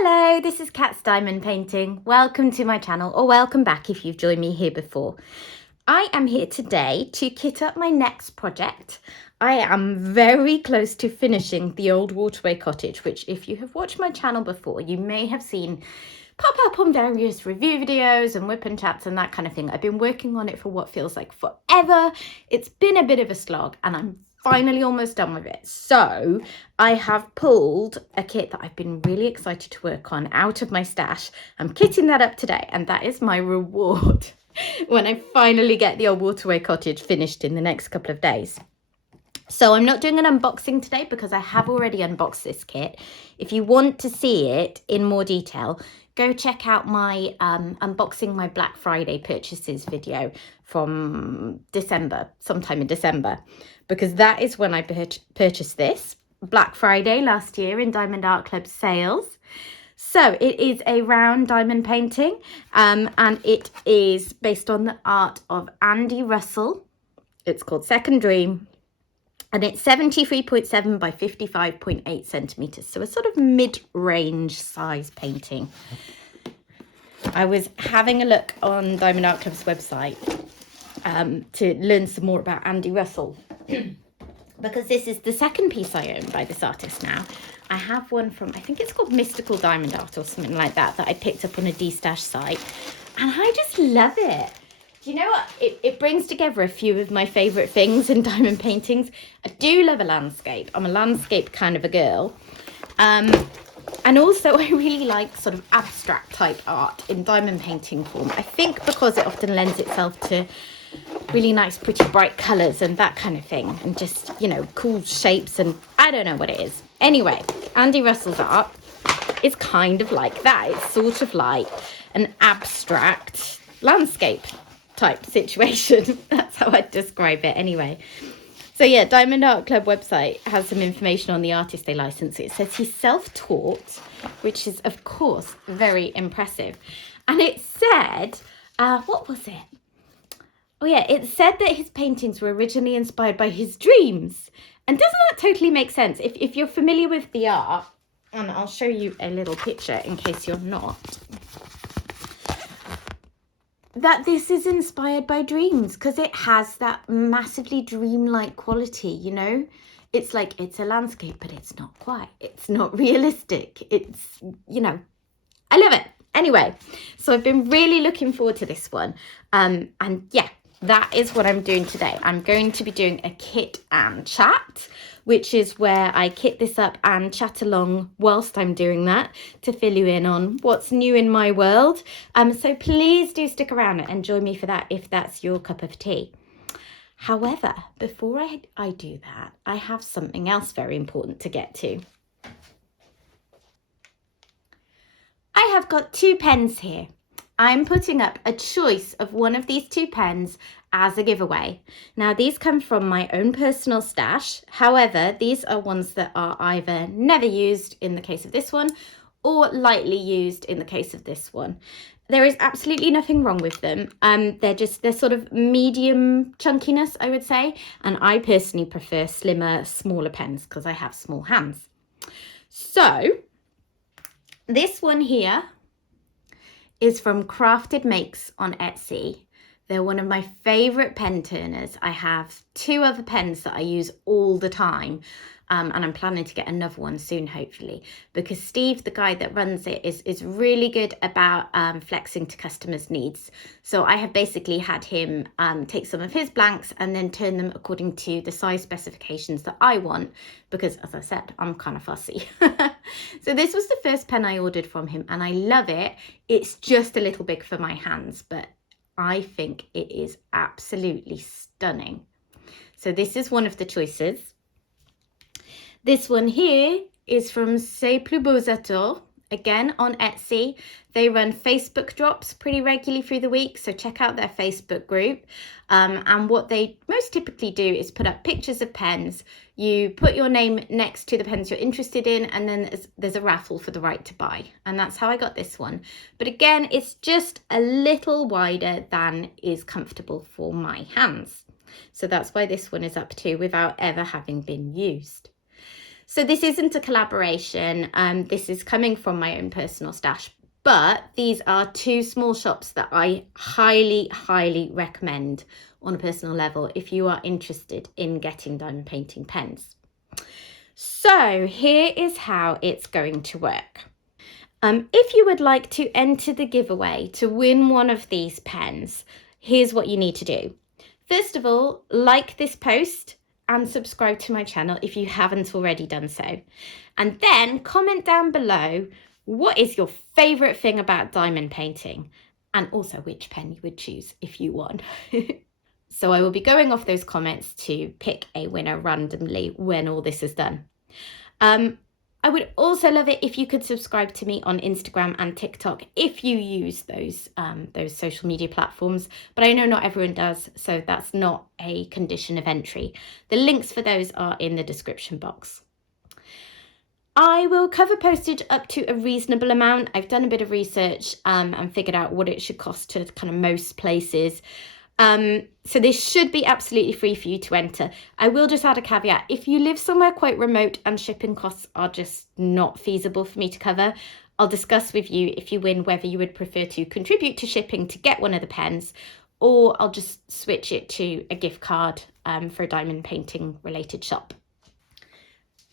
Hello, this is Cat's Diamond Painting. Welcome to my channel, or welcome back if you've joined me here before. I am here today to kit up my next project. I am very close to finishing the old waterway cottage, which if you have watched my channel before, you may have seen pop up on various review videos and whip and chats and that kind of thing. I've been working on it for what feels like forever. It's been a bit of a slog and I'm finally almost done with it. So I have pulled a kit that I've been really excited to work on out of my stash. I'm kitting that up today and that is my reward when I finally get the old waterway cottage finished in the next couple of days. So I'm not doing an unboxing today because I have already unboxed this kit. If you want to see it in more detail, go check out my unboxing my Black Friday purchases video from December, sometime in December, because that is when I purchased this Black Friday last year in Diamond Art Club sales. So it is a round diamond painting and it is based on the art of Andy Russell. It's called Second Dream. And it's 73.7 by 55.8 centimetres. So a sort of mid-range size painting. I was having a look on Diamond Art Club's website to learn some more about Andy Russell. Because this is the second piece I own by this artist now. I have one from, I think it's called Mystical Diamond Art or something like that I picked up on a D-Stash site. And I just love it. Do you know what? It brings together a few of my favourite things in diamond paintings. I do love a landscape. I'm a landscape kind of a girl. And also I really like sort of abstract type art in diamond painting form. I think because it often lends itself to really nice, pretty bright colours and that kind of thing. And just, you know, cool shapes and I don't know what it is. Anyway, Andy Russell's art is kind of like that. It's sort of like an abstract landscape type situation. That's how I'd describe it anyway. So yeah, Diamond Art Club website has some information on the artist they license. It says he's self-taught, which is of course very impressive. And it said, what was it? Oh yeah, it said that his paintings were originally inspired by his dreams. And doesn't that totally make sense? If you're familiar with the art, and I'll show you a little picture in case you're not, that this is inspired by dreams because it has that massively dreamlike quality, you know? It's like, it's a landscape, but it's not quite. It's not realistic. It's, you know, I love it. Anyway, so I've been really looking forward to this one. And yeah, that is what I'm doing today. I'm going to be doing a kit and chat, which is where I kit this up and chat along whilst I'm doing that to fill you in on what's new in my world. So please do stick around and join me for that if that's your cup of tea. However, before I do that, I have something else very important to get to. I have got two pens here. I'm putting up a choice of one of these two pens as a giveaway. Now, these come from my own personal stash. However, these are ones that are either never used in the case of this one or lightly used in the case of this one. There is absolutely nothing wrong with them. They're sort of medium chunkiness, I would say. And I personally prefer slimmer, smaller pens because I have small hands. So this one here is from Crafted Makes on Etsy. They're one of my favourite pen turners. I have two other pens that I use all the time. And I'm planning to get another one soon, hopefully, because Steve, the guy that runs it, is really good about flexing to customers' needs. So I have basically had him take some of his blanks and then turn them according to the size specifications that I want, because as I said, I'm kind of fussy. So this was the first pen I ordered from him and I love it. It's just a little big for my hands, but I think it is absolutely stunning. So this is one of the choices. This one here is from C'est Plus Beaux Atouts, again on Etsy. They run Facebook drops pretty regularly through the week, so check out their Facebook group. And what they most typically do is put up pictures of pens. You put your name next to the pens you're interested in, and then there's a raffle for the right to buy. And that's how I got this one. But again, it's just a little wider than is comfortable for my hands. So that's why this one is up to without ever having been used. So this isn't a collaboration. This is coming from my own personal stash, but these are two small shops that I highly, highly recommend on a personal level if you are interested in getting diamond painting pens. So here is how it's going to work. If you would like to enter the giveaway to win one of these pens, here's what you need to do. First of all, like this post and subscribe to my channel if you haven't already done so. And then comment down below what is your favourite thing about diamond painting, and also which pen you would choose if you won. So I will be going off those comments to pick a winner randomly when all this is done. I would also love it if you could subscribe to me on Instagram and TikTok if you use those social media platforms, but I know not everyone does, so that's not a condition of entry. The links for those are in the description box. I will cover postage up to a reasonable amount. I've done a bit of research and figured out what it should cost to kind of most places. So this should be absolutely free for you to enter. I will just add a caveat. If you live somewhere quite remote and shipping costs are just not feasible for me to cover, I'll discuss with you if you win whether you would prefer to contribute to shipping to get one of the pens, or I'll just switch it to a gift card for a diamond painting related shop.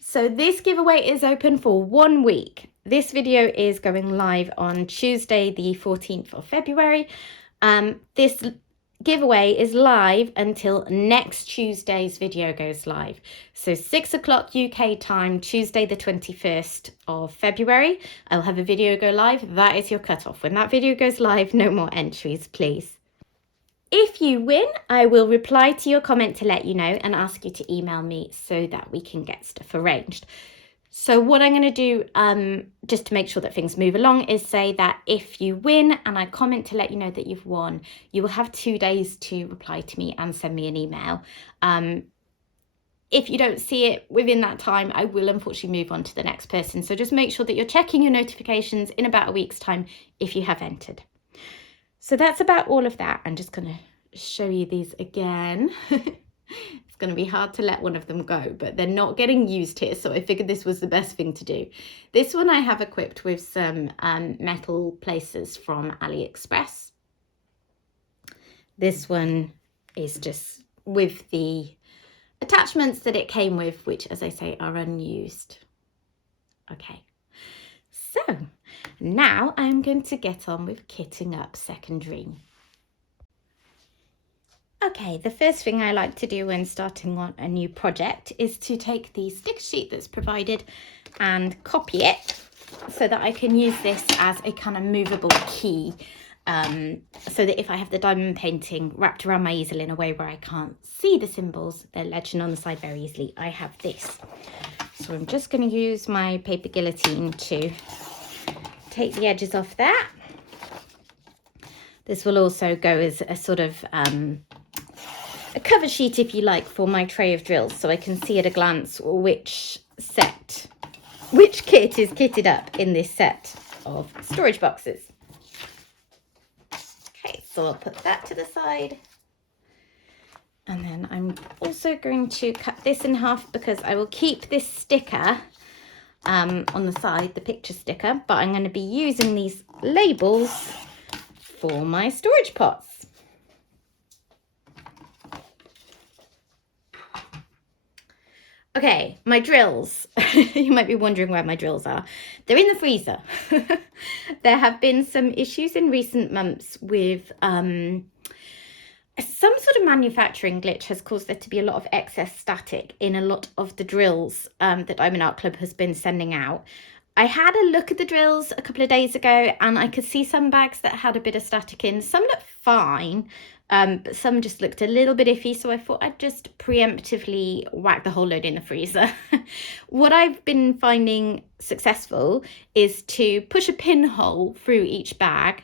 So this giveaway is open for 1 week. This video is going live on Tuesday, the 14th of February. This giveaway is live until next Tuesday's video goes live. So 6 o'clock UK time, Tuesday the 21st of February, I'll have a video go live. That is your cutoff. When that video goes live, no more entries, please. If you win, I will reply to your comment to let you know and ask you to email me so that we can get stuff arranged. So what I'm going to do, just to make sure that things move along, is say that if you win and I comment to let you know that you've won, you will have 2 days to reply to me and send me an email. If you don't see it within that time, I will unfortunately move on to the next person. So just make sure that you're checking your notifications in about a week's time if you have entered. So that's about all of that. I'm just going to show you these again. It's going to be hard to let one of them go, but they're not getting used here, so I figured this was the best thing to do. This one I have equipped with some metal placers from AliExpress. This one is just with the attachments that it came with, which, as I say, are unused. Okay, so now I'm going to get on with kitting up Second Dream. Okay, the first thing I like to do when starting on a new project is to take the sticker sheet that's provided and copy it so that I can use this as a kind of movable key, so that if I have the diamond painting wrapped around my easel in a way where I can't see the symbols, they're legend on the side very easily, I have this. So I'm just going to use my paper guillotine to take the edges off that. This will also go as a sort of a cover sheet, if you like, for my tray of drills, so I can see at a glance which kit is kitted up in this set of storage boxes. Okay, so I'll put that to the side. And then I'm also going to cut this in half because I will keep this sticker on the side, the picture sticker, but I'm going to be using these labels for my storage pots. Okay, my drills. You might be wondering where my drills are. They're in the freezer. There have been some issues in recent months with some sort of manufacturing glitch has caused there to be a lot of excess static in a lot of the drills that Diamond Art Club has been sending out. I had a look at the drills a couple of days ago and I could see some bags that had a bit of static in. Some looked fine, but some just looked a little bit iffy, so I thought I'd just preemptively whack the whole load in the freezer. What I've been finding successful is to push a pinhole through each bag,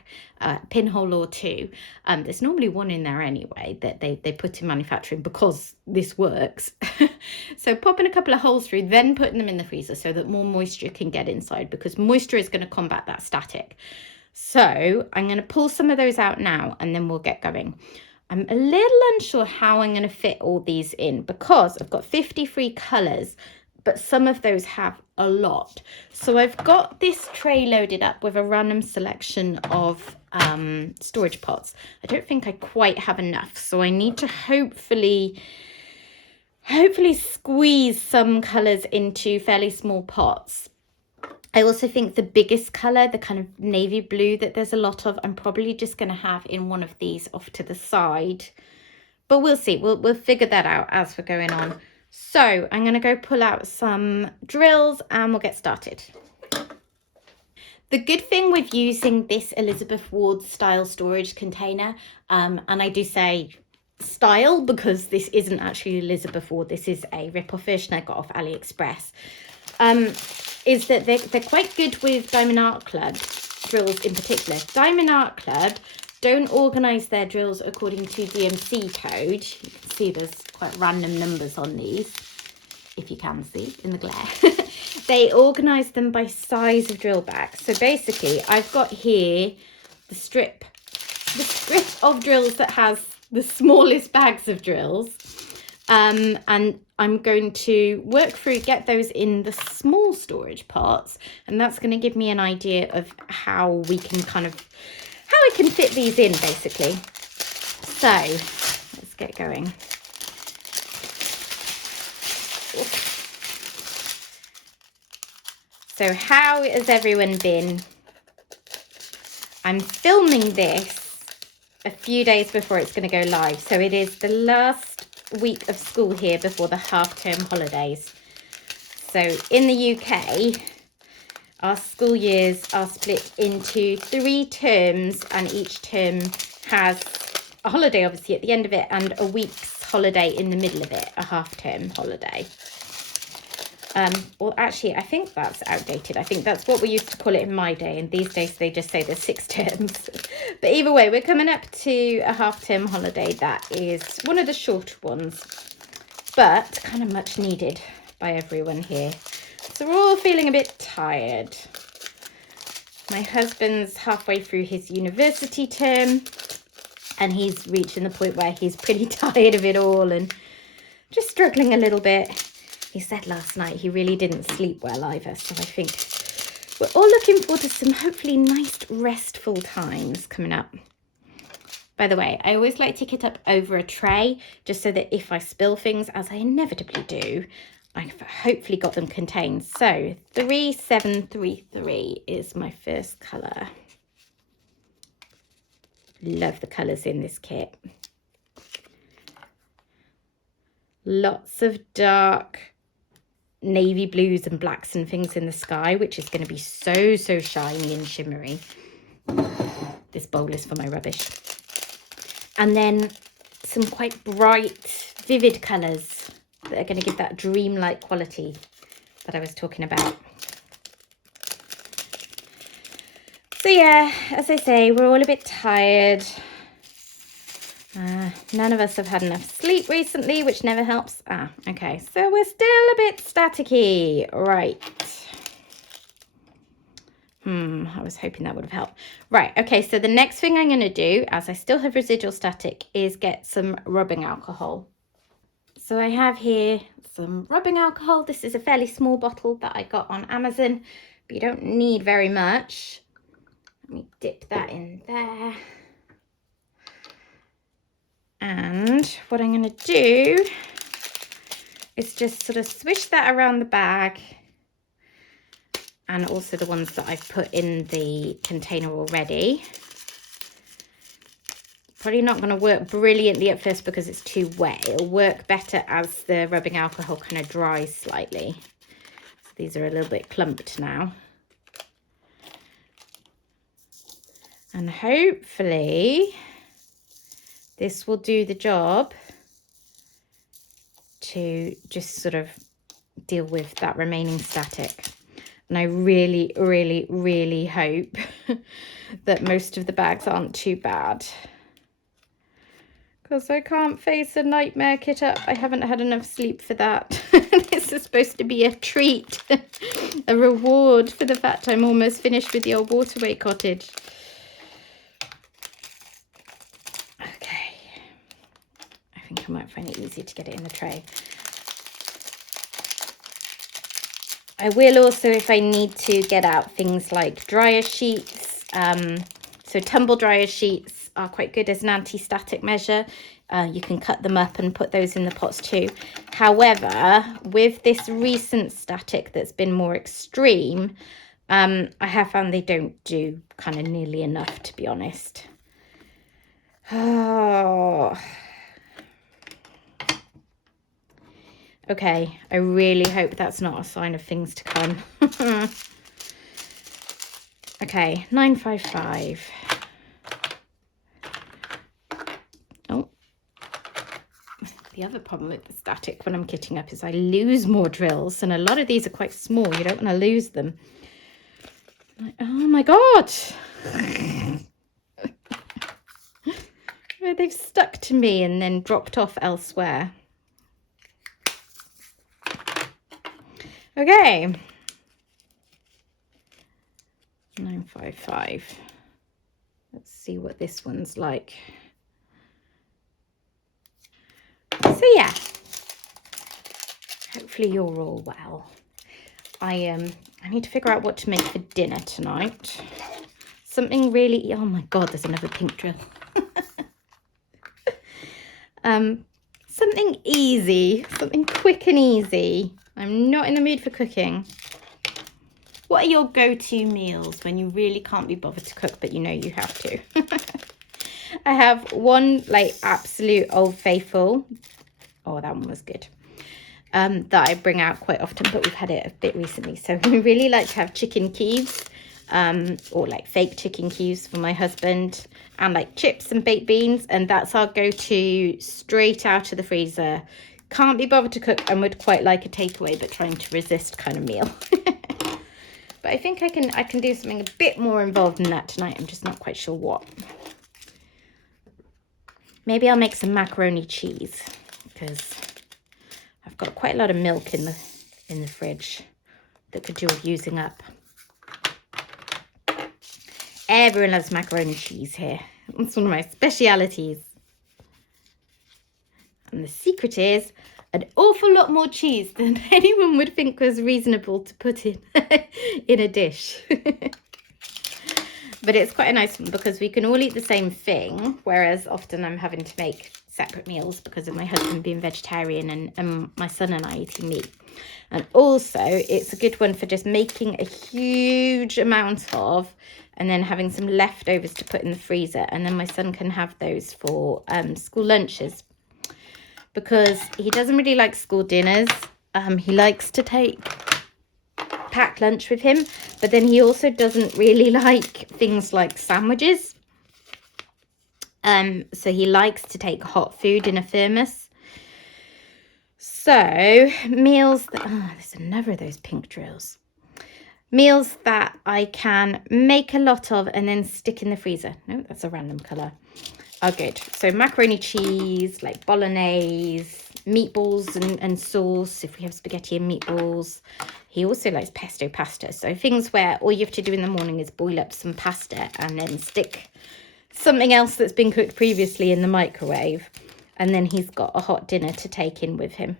pinhole or two. There's normally one in there anyway that they put in manufacturing because this works. So popping a couple of holes through, then putting them in the freezer so that more moisture can get inside, because moisture is going to combat that static. So I'm going to pull some of those out now and then we'll get going. I'm a little unsure how I'm going to fit all these in because I've got 53 colours, but some of those have a lot. So I've got this tray loaded up with a random selection of storage pots. I don't think I quite have enough, so I need to hopefully squeeze some colours into fairly small pots. I also think the biggest colour, the kind of navy blue that there's a lot of, I'm probably just going to have in one of these off to the side. But we'll see. We'll figure that out as we're going on. So I'm going to go pull out some drills and we'll get started. The good thing with using this Elizabeth Ward style storage container, and I do say style because this isn't actually Elizabeth Ward, this is a rip-off version I got off AliExpress, is that they're quite good with Diamond Art Club drills in particular. Diamond Art Club don't organise their drills according to DMC code. You can see there's quite random numbers on these, if you can see in the glare. They organise them by size of drill bag. So basically, I've got here the strip of drills that has the smallest bags of drills. And I'm going to work through, get those in the small storage pots, and that's going to give me an idea of how we can how I can fit these in basically. So let's get going. So how has everyone been? I'm filming this a few days before it's going to go live. So it is the last week of school here before the half-term holidays. So in the UK, our school years are split into 3 terms, and each term has a holiday obviously at the end of it and a week's holiday in the middle of it, a half-term holiday. Well, actually, I think that's outdated. I think that's what we used to call it in my day, and these days they just say there's 6 terms. But either way, we're coming up to a half-term holiday that is one of the shorter ones, but kind of much needed by everyone here. So we're all feeling a bit tired. My husband's halfway through his university term, and he's reaching the point where he's pretty tired of it all and just struggling a little bit. He said last night he really didn't sleep well either, so I think we're all looking forward to some hopefully nice restful times coming up. By the way, I always like to kit up over a tray just so that if I spill things, as I inevitably do, I've hopefully got them contained. So 3733 is my first colour. Love the colours in this kit. Lots of dark navy blues and blacks and things in the sky, which is going to be so shiny and shimmery. This bowl is for my rubbish. And then some quite bright, vivid colours that are going to give that dreamlike quality that I was talking about. So yeah, as I say, we're all a bit tired. None of us have had enough sleep recently, which never helps. Okay, so we're still a bit staticky. Right. I was hoping that would have helped. Right, okay, so the next thing I'm going to do, as I still have residual static, is get some rubbing alcohol. So I have here some rubbing alcohol. This is a fairly small bottle that I got on Amazon, but you don't need very much. Let me dip that in there. And what I'm going to do is just sort of swish that around the bag, and also the ones that I've put in the container already. Probably not going to work brilliantly at first because it's too wet. It'll work better as the rubbing alcohol kind of dries slightly. So these are a little bit clumped now. And hopefully this will do the job to just sort of deal with that remaining static. And I really, really, really hope that most of the bags aren't too bad, because I can't face a nightmare kit up. I haven't had enough sleep for that. This is supposed to be a treat, a reward for the fact I'm almost finished with the old waterway cottage. Okay, I think I might find it easier to get it in the tray. I will also, if I need to, get out things like dryer sheets. So tumble dryer sheets are quite good as an anti-static measure. You can cut them up and put those in the pots too. However, with this recent static that's been more extreme, I have found they don't do kind of nearly enough, to be honest. Oh. Okay, I really hope that's not a sign of things to come. Okay, 955. Oh, the other problem with the static when I'm kitting up is I lose more drills, and a lot of these are quite small. You don't want to lose them. Oh my God. They've stuck to me and then dropped off elsewhere. Okay. 955. Let's see what this one's like. So yeah, hopefully you're all well. I need to figure out what to make for dinner tonight. Something really, oh my God, there's another pink drill. Something easy, something quick and easy. I'm not in the mood for cooking. What are your go-to meals when you really can't be bothered to cook, but you know you have to? I have one like absolute old faithful. Oh, that one was good. That I bring out quite often, but we've had it a bit recently. So we really like to have chicken cubes, or like fake chicken cubes for my husband, and like chips and baked beans. And that's our go-to straight out of the freezer. Can't be bothered to cook and would quite like a takeaway, but trying to resist kind of meal. But I think I can do something a bit more involved in that tonight. I'm just not quite sure what. Maybe I'll make some macaroni cheese because I've got quite a lot of milk in the fridge that could do with using up. Everyone loves macaroni cheese here. It's one of my specialities. And the secret is an awful lot more cheese than anyone would think was reasonable to put in in a dish. But it's quite a nice one because we can all eat the same thing, whereas often I'm having to make separate meals because of my husband being vegetarian and my son and I eating meat. And also it's a good one for just making a huge amount of and then having some leftovers to put in the freezer, and then my son can have those for school lunches, because he doesn't really like school dinners. He likes to take packed lunch with him, but then he also doesn't really like things like sandwiches. So he likes to take hot food in a thermos. So meals that, oh, there's another of those pink drills. Meals that I can make a lot of and then stick in the freezer. No, that's a random colour. Are good. So macaroni cheese, like bolognese, meatballs and sauce, if we have spaghetti and meatballs. He also likes pesto pasta. So things where all you have to do in the morning is boil up some pasta and then stick something else that's been cooked previously in the microwave. And then he's got a hot dinner to take in with him.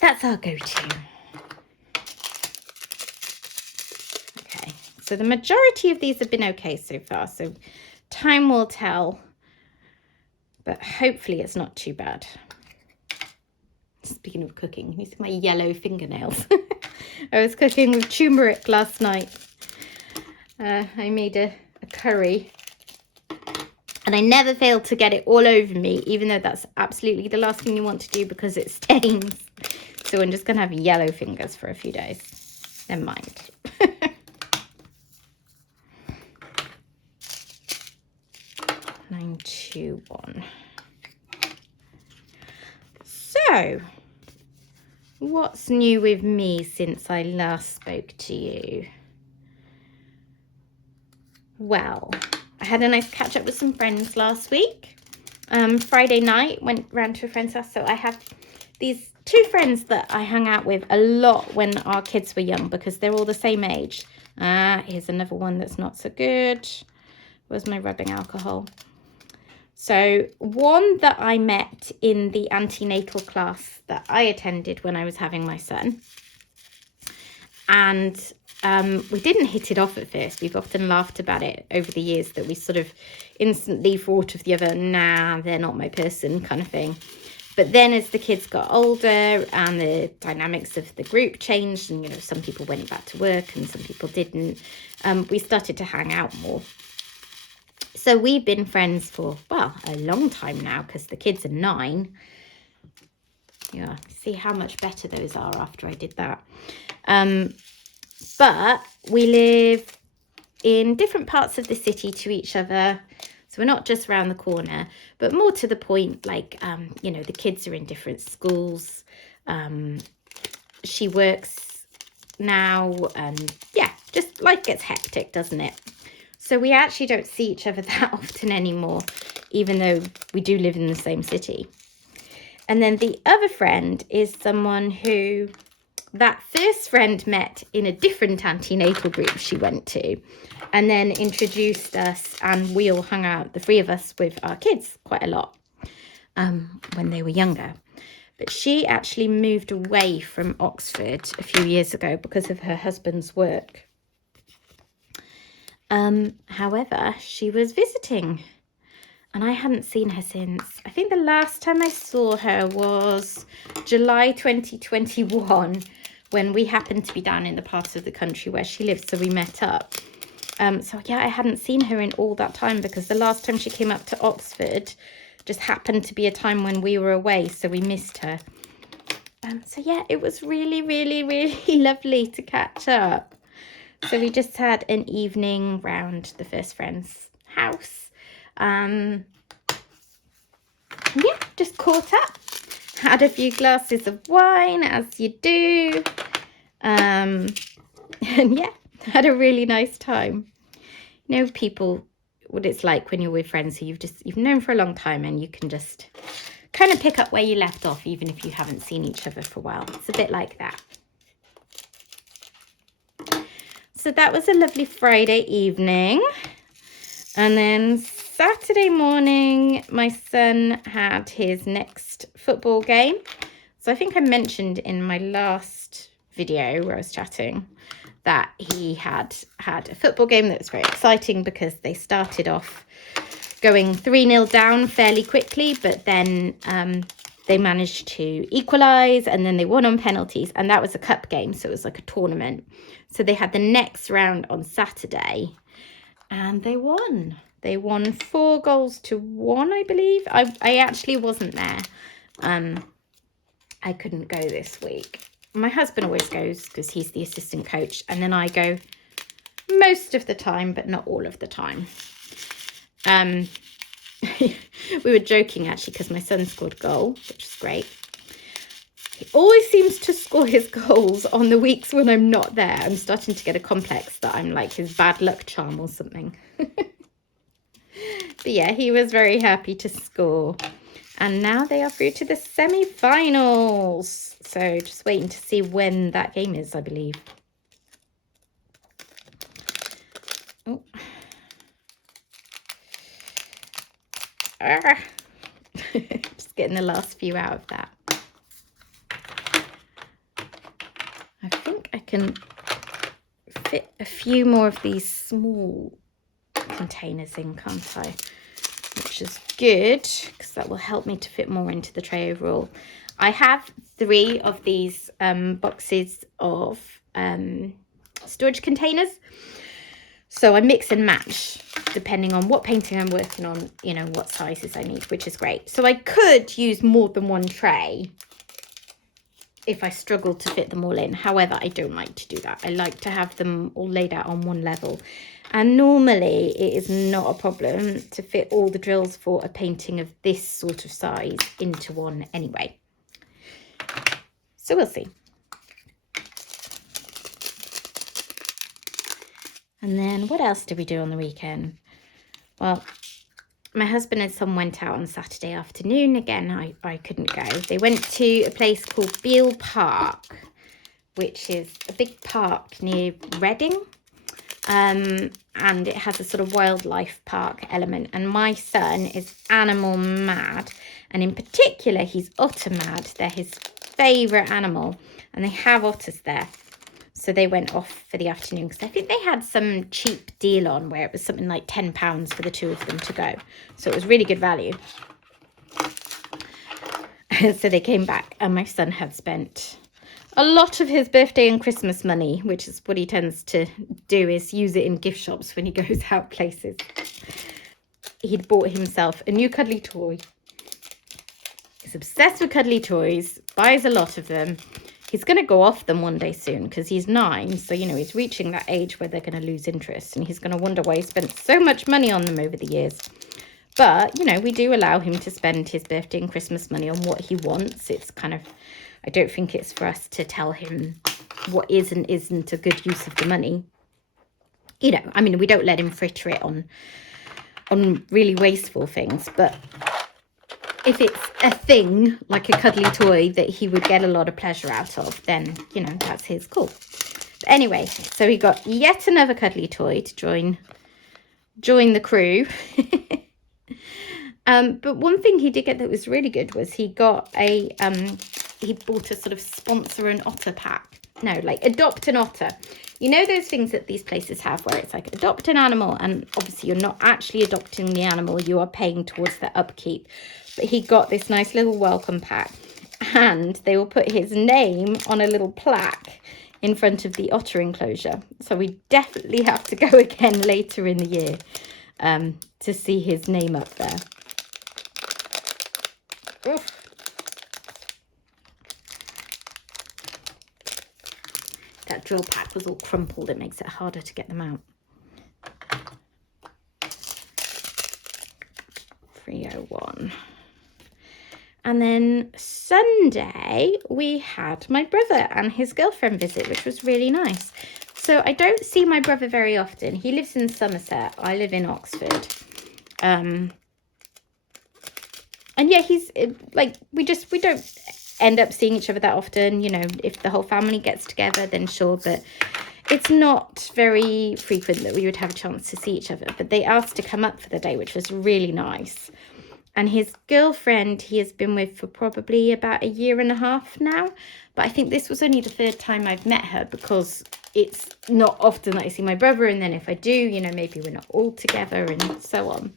That's our go-to. Okay, so the majority of these have been okay so far. So time will tell, but hopefully it's not too bad. Speaking of cooking, you see my yellow fingernails. I was cooking with turmeric last night. I made a curry and I never failed to get it all over me, even though that's absolutely the last thing you want to do because it stains. So I'm just going to have yellow fingers for a few days. Never mind. 921. So, what's new with me since I last spoke to you? Well, I had a nice catch up with some friends last week. Friday night, went round to a friend's house. So I have these two friends that I hung out with a lot when our kids were young because they're all the same age. Here's another one that's not so good. Where's my rubbing alcohol? So one that I met in the antenatal class that I attended when I was having my son. And we didn't hit it off at first. We've often laughed about it over the years, that we sort of instantly thought of the other, nah, they're not my person kind of thing. But then as the kids got older and the dynamics of the group changed, and, you know, some people went back to work and some people didn't, we started to hang out more. So we've been friends for, well, a long time now, because the kids are 9. Yeah, see how much better those are after I did that. But we live in different parts of the city to each other. So we're not just around the corner, but more to the point, like, you know, the kids are in different schools. She works now, and yeah, just life gets hectic, doesn't it? So we actually don't see each other that often anymore, even though we do live in the same city. And then the other friend is someone who that first friend met in a different antenatal group she went to, and then introduced us, and we all hung out, the 3 of us, with our kids quite a lot when they were younger. But she actually moved away from Oxford a few years ago because of her husband's work. However, she was visiting, and I hadn't seen her since. I think the last time I saw her was July 2021, when we happened to be down in the part of the country where she lives, so we met up. So yeah, I hadn't seen her in all that time, because the last time she came up to Oxford just happened to be a time when we were away, so we missed her. So yeah, it was really, really, really lovely to catch up. So we just had an evening round the first friend's house. Yeah, just caught up. Had a few glasses of wine, as you do. And yeah, had a really nice time. You know, people, what it's like when you're with friends who you've known for a long time, and you can just kind of pick up where you left off, even if you haven't seen each other for a while. It's a bit like that. So that was a lovely Friday evening. And then Saturday morning, my son had his next football game. So I think I mentioned in my last video where I was chatting that he had a football game that was very exciting, because they started off going 3-0 down fairly quickly, but then they managed to equalise, and then they won on penalties, and that was a cup game, so it was like a tournament. So they had the next round on Saturday, and they won. They won 4-1, I believe. I actually wasn't there. I couldn't go this week. My husband always goes because he's the assistant coach, and then I go most of the time, but not all of the time. We were joking actually, because my son scored a goal, which is great. He always seems to score his goals on the weeks when I'm not there. I'm starting to get a complex that I'm like his bad luck charm or something. But yeah, he was very happy to score. And now they are through to the semi-finals. So just waiting to see when that game is, I believe. Oh. Just getting the last few out of that. I think I can fit a few more of these small containers in, can't I? Which is good, because that will help me to fit more into the tray overall. I have 3 of these boxes of storage containers. So I mix and match depending on what painting I'm working on, you know, what sizes I need, which is great. So I could use more than one tray if I struggle to fit them all in. However, I don't like to do that. I like to have them all laid out on one level. And normally it is not a problem to fit all the drills for a painting of this sort of size into one anyway. So we'll see. And then what else did we do on the weekend? Well, my husband and son went out on Saturday afternoon. Again, I couldn't go. They went to a place called Beale Park, which is a big park near Reading. and it has a sort of wildlife park element. And my son is animal mad, and in particular, he's otter mad. They're his favourite animal, and they have otters there. So they went off for the afternoon because I think they had some cheap deal on where it was something like £10 for the two of them to go. So it was really good value. So they came back, and my son had spent a lot of his birthday and Christmas money, which is what he tends to do, is use it in gift shops when he goes out places. He'd bought himself a new cuddly toy. He's obsessed with cuddly toys, buys a lot of them. He's going to go off them one day soon because he's 9. So, you know, he's reaching that age where they're going to lose interest, and he's going to wonder why he spent so much money on them over the years. But, you know, we do allow him to spend his birthday and Christmas money on what he wants. It's kind of, I don't think it's for us to tell him what is and isn't a good use of the money. You know, I mean, we don't let him fritter it on really wasteful things. But if it's a thing, like a cuddly toy that he would get a lot of pleasure out of, then, you know, that's his call. But anyway, so he got yet another cuddly toy to join the crew. But one thing he did get that was really good was he got he bought a sort of sponsor an otter pack. No, like adopt an otter. You know those things that these places have where it's like adopt an animal, and obviously you're not actually adopting the animal, you are paying towards their upkeep. But he got this nice little welcome pack, and they will put his name on a little plaque in front of the otter enclosure. So we definitely have to go again later in the year to see his name up there. Oof. That drill pack was all crumpled. It makes it harder to get them out. 301. And then Sunday, we had my brother and his girlfriend visit, which was really nice. So I don't see my brother very often. He lives in Somerset. I live in Oxford. And yeah, he's like, we don't end up seeing each other that often. You know, if the whole family gets together, then sure. But it's not very frequent that we would have a chance to see each other. But they asked to come up for the day, which was really nice. And his girlfriend, he has been with for probably about 1.5 years now. But I think this was only the 3rd time I've met her, because it's not often that I see my brother. And then if I do, you know, maybe we're not all together and so on.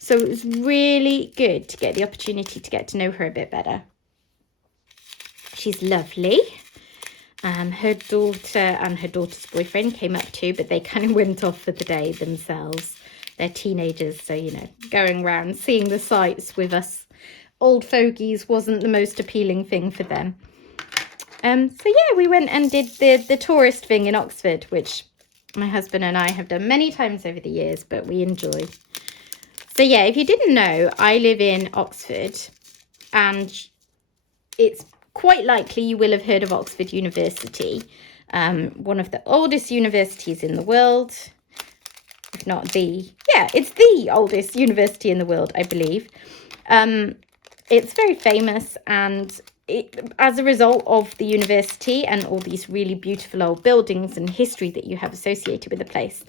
So it was really good to get the opportunity to get to know her a bit better. She's lovely. Her daughter and her daughter's boyfriend came up too, but they kind of went off for the day themselves. They're teenagers, so, you know, going around seeing the sights with us old fogies wasn't the most appealing thing for them. So yeah, we went and did the tourist thing in Oxford, which my husband and I have done many times over the years, but we enjoy. So yeah, if you didn't know, I live in Oxford, and it's quite likely you will have heard of Oxford University, one of the oldest universities in the world. If not it's the oldest university in the world, I believe. It's very famous, and as a result of the university and all these really beautiful old buildings and history that you have associated with the place,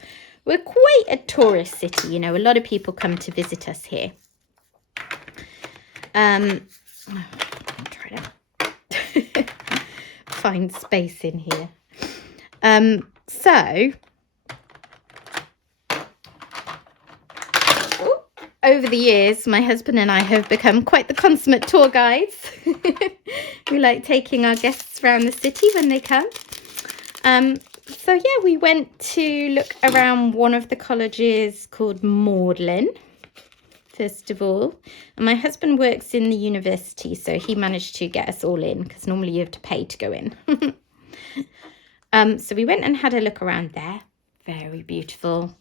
we're quite a tourist city. You know, a lot of people come to visit us here. I'll try to find space in here. So over the years, my husband and I have become quite the consummate tour guides. We like taking our guests around the city when they come. So yeah, we went to look around one of the colleges called Magdalen, first of all. And my husband works in the university, so he managed to get us all in, because normally you have to pay to go in. So we went and had a look around there. Very beautiful.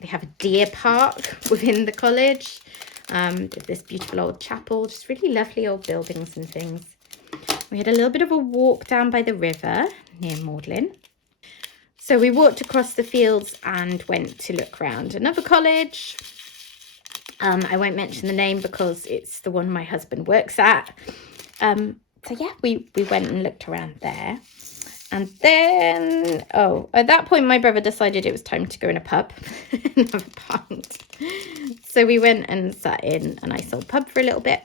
They have a deer park within the college. This beautiful old chapel, just really lovely old buildings and things. We had a little bit of a walk down by the river near Magdalen. So we walked across the fields and went to look around another college. I won't mention the name because it's the one my husband works at. So yeah, we went and looked around there. And then, oh, at that point, my brother decided it was time to go in a pub and have a pint. So we went and sat in a nice old pub for a little bit.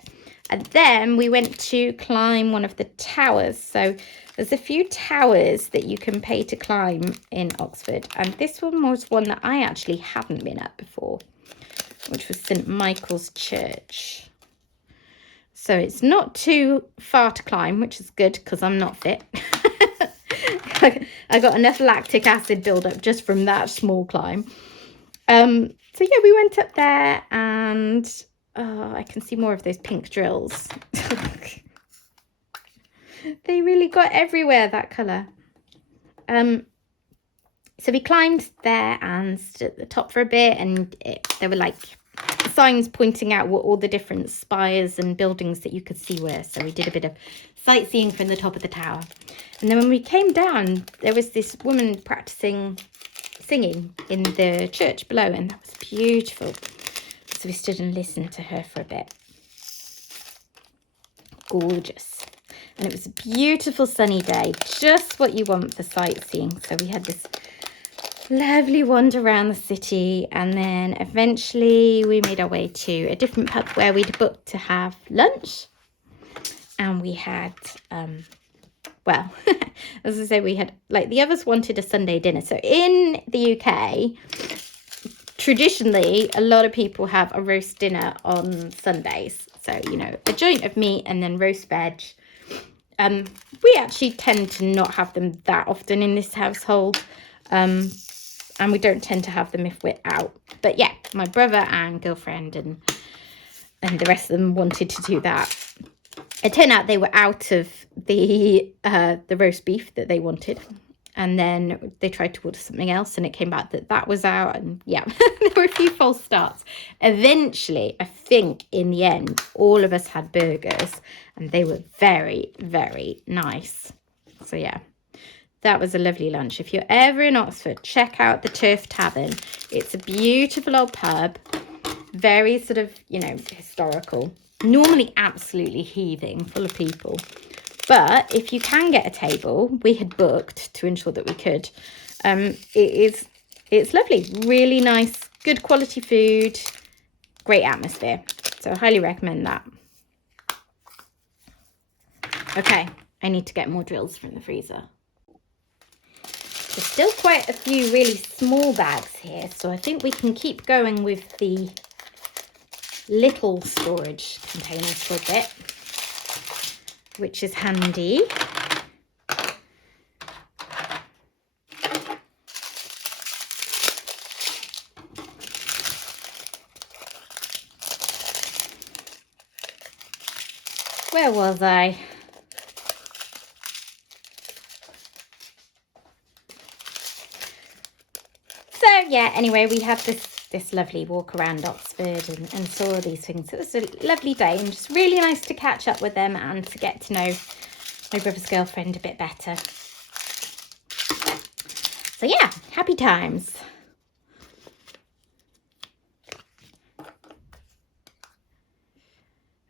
And then we went to climb one of the towers. So there's a few towers that you can pay to climb in Oxford. And this one was one that I actually hadn't been at before, which was St. Michael's Church. So it's not too far to climb, which is good because I'm not fit. I got enough lactic acid buildup just from that small climb. So yeah, we went up there and I can see more of those pink drills. They really got everywhere, that colour. So we climbed there and stood at the top for a bit, and there were like signs pointing out what all the different spires and buildings that you could see were. So we did a bit of sightseeing from the top of the tower. And then when we came down, there was this woman practicing singing in the church below, and that was beautiful. So we stood and listened to her for a bit. Gorgeous. And it was a beautiful sunny day, just what you want for sightseeing. So we had this lovely wander around the city, and then eventually we made our way to a different pub where we'd booked to have lunch. And we had, well, as I say, we had, like, the others wanted a Sunday dinner. So in the UK, traditionally, a lot of people have a roast dinner on Sundays. So, you know, a joint of meat and then roast veg. We actually tend to not have them that often in this household. And we don't tend to have them if we're out. But yeah, my brother and girlfriend and the rest of them wanted to do that. It turned out they were out of the roast beef that they wanted. And then they tried to order something else and it came back that was out. And yeah, there were a few false starts. Eventually, I think in the end, all of us had burgers and they were very, very nice. So yeah, that was a lovely lunch. If you're ever in Oxford, check out the Turf Tavern. It's a beautiful old pub, very sort of, you know, historical. Normally absolutely heaving, full of people. But if you can get a table, we had booked to ensure that we could. It's lovely, really nice, good quality food, great atmosphere. So I highly recommend that. Okay, I need to get more drills from the freezer. There's still quite a few really small bags here, so I think we can keep going with the little storage containers for a bit, which is handy. Where was I? So yeah, anyway, we had this lovely walk around Oxford and saw all these things. It was a lovely day and just really nice to catch up with them and to get to know my brother's girlfriend a bit better. So yeah, happy times.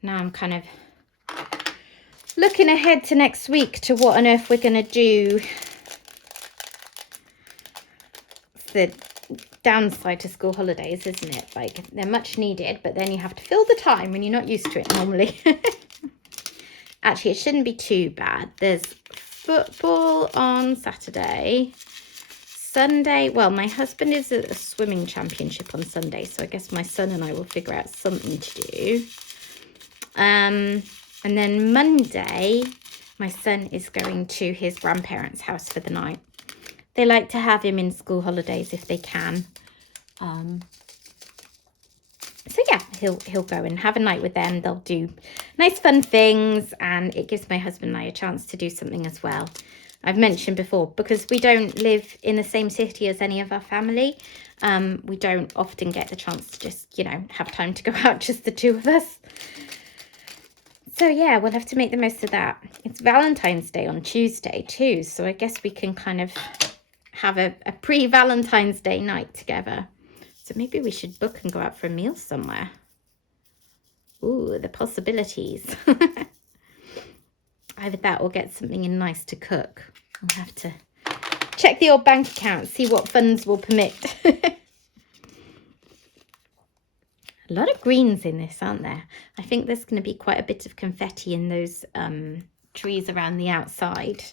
Now I'm kind of looking ahead to next week to what on earth we're going to do. The downside to school holidays, isn't it? Like, they're much needed, but then you have to fill the time when you're not used to it normally. Actually, it shouldn't be too bad. There's football on Saturday. Sunday, well, my husband is at a swimming championship on Sunday, so I guess my son and I will figure out something to do. And then Monday, my son is going to his grandparents' house for the night. They like to have him in school holidays if they can. So yeah, he'll go and have a night with them. They'll do nice fun things, and it gives my husband and I a chance to do something as well. I've mentioned before, because we don't live in the same city as any of our family, we don't often get the chance to just, you know, have time to go out, just the two of us. So yeah, we'll have to make the most of that. It's Valentine's Day on Tuesday too, so I guess we can kind of have a pre-Valentine's Day night together. So maybe we should book and go out for a meal somewhere. Ooh, the possibilities. Either that or get something nice to cook. I'll have to check the old bank account, see what funds will permit. A lot of greens in this, aren't there? I think there's going to be quite a bit of confetti in those trees around the outside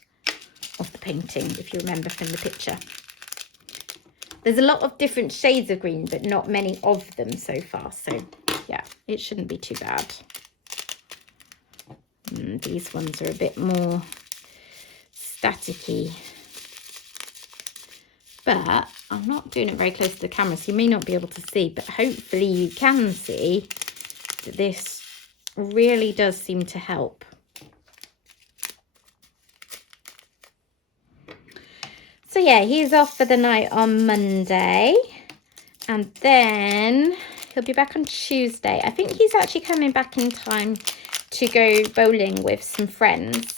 of the painting, if you remember from the picture. There's a lot of different shades of green, but not many of them so far. So, yeah, it shouldn't be too bad. These ones are a bit more staticky. But I'm not doing it very close to the camera, so you may not be able to see, but hopefully you can see that this really does seem to help. So yeah, he's off for the night on Monday, and then he'll be back on Tuesday. I think he's actually coming back in time to go bowling with some friends.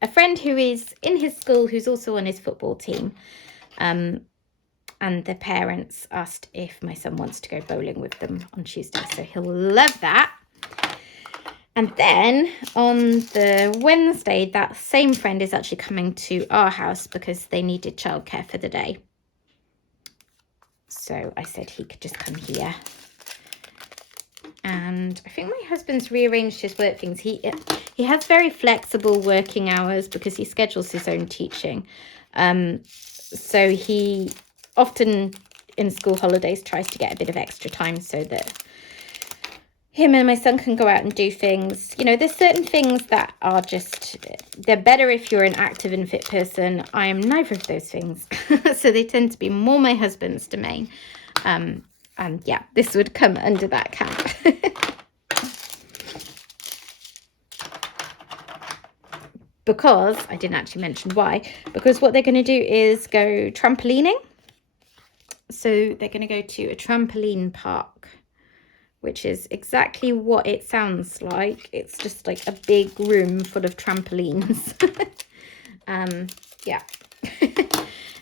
A friend who is in his school, who's also on his football team. And the parents asked if my son wants to go bowling with them on Tuesday. So he'll love that. And then on the Wednesday, that same friend is actually coming to our house because they needed childcare for the day. So I said he could just come here. And I think my husband's rearranged his work things. He has very flexible working hours because he schedules his own teaching. So he often in school holidays tries to get a bit of extra time so that him and my son can go out and do things. You know, there's certain things that are just, they're better if you're an active and fit person. I am neither of those things. So they tend to be more my husband's domain. And yeah, this would come under that camp. Because, I didn't actually mention why, because what they're going to do is go trampolining. So they're going to go to a trampoline park, which is exactly what it sounds like. It's just like a big room full of trampolines. Yeah.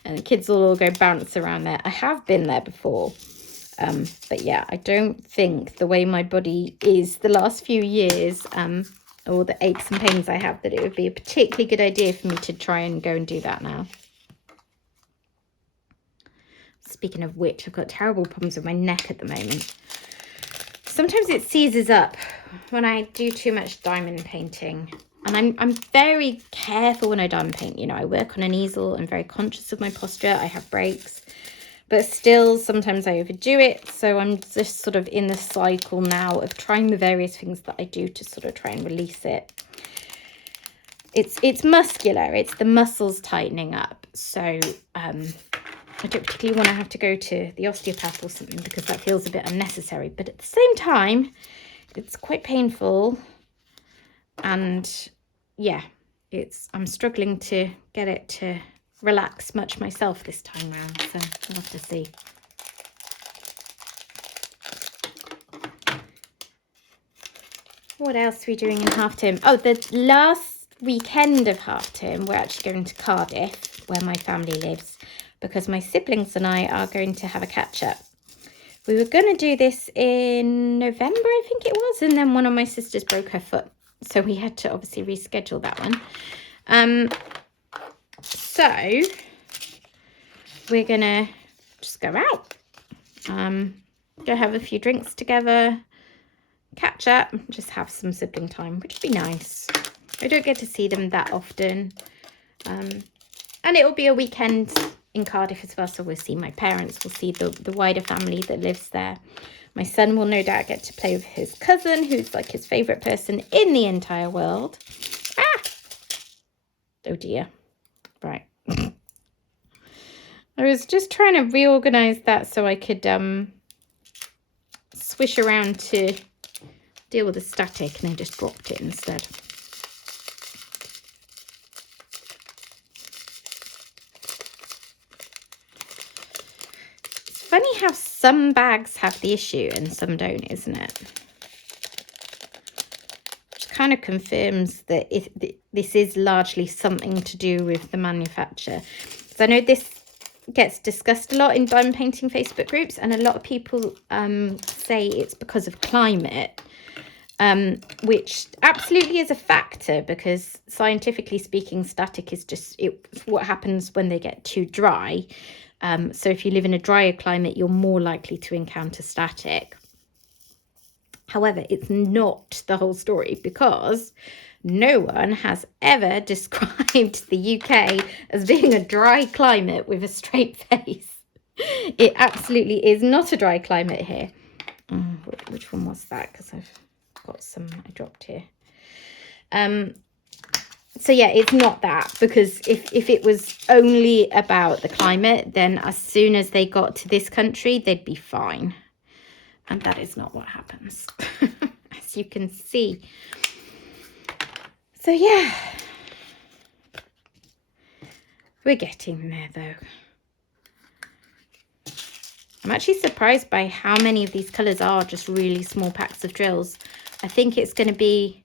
And the kids will all go bounce around there. I have been there before. But yeah, I don't think the way my body is the last few years, or the aches and pains I have, that it would be a particularly good idea for me to try and go and do that now. Speaking of which, I've got terrible problems with my neck at the moment. Sometimes it seizes up when I do too much diamond painting. And I'm very careful when I diamond paint. You know, I work on an easel. I'm very conscious of my posture. I have breaks. But still, sometimes I overdo it. So I'm just sort of in the cycle now of trying the various things that I do to sort of try and release it. It's muscular. It's the muscles tightening up. So I don't particularly want to have to go to the osteopath or something because that feels a bit unnecessary. But at the same time, it's quite painful. And yeah, I'm struggling to get it to relax much myself this time round, so we'll have to see. What else are we doing in half term? Oh, the last weekend of half term we're actually going to Cardiff, where my family lives, because my siblings and I are going to have a catch up. We were going to do this in November, I think it was, and then one of my sisters broke her foot, so we had to obviously reschedule that one. So we're gonna just go out, go have a few drinks together, catch up, just have some sibling time, which would be nice. I don't get to see them that often, and it will be a weekend in Cardiff as well, so we'll see my parents, we'll see the wider family that lives there. My son will no doubt get to play with his cousin, who's like his favourite person in the entire world. Oh dear. Right. I was just trying to reorganize that so I could swish around to deal with the static, and I just dropped it instead. It's funny how some bags have the issue and some don't, isn't it? Which kind of confirms that this is largely something to do with the manufacturer. So I know this gets discussed a lot in diamond painting Facebook groups, and a lot of people say it's because of climate. which absolutely is a factor, because scientifically speaking, static is just what happens when they get too dry. So if you live in a drier climate, you're more likely to encounter static. However, it's not the whole story, because no one has ever described the UK as being a dry climate with a straight face. It absolutely is not a dry climate here. Which one was that? Because I've got some I dropped here. So yeah, it's not that, because if it was only about the climate, then as soon as they got to this country, they'd be fine. And that is not what happens, as you can see. So yeah, we're getting there though. I'm actually surprised by how many of these colours are just really small packs of drills. I think it's going to be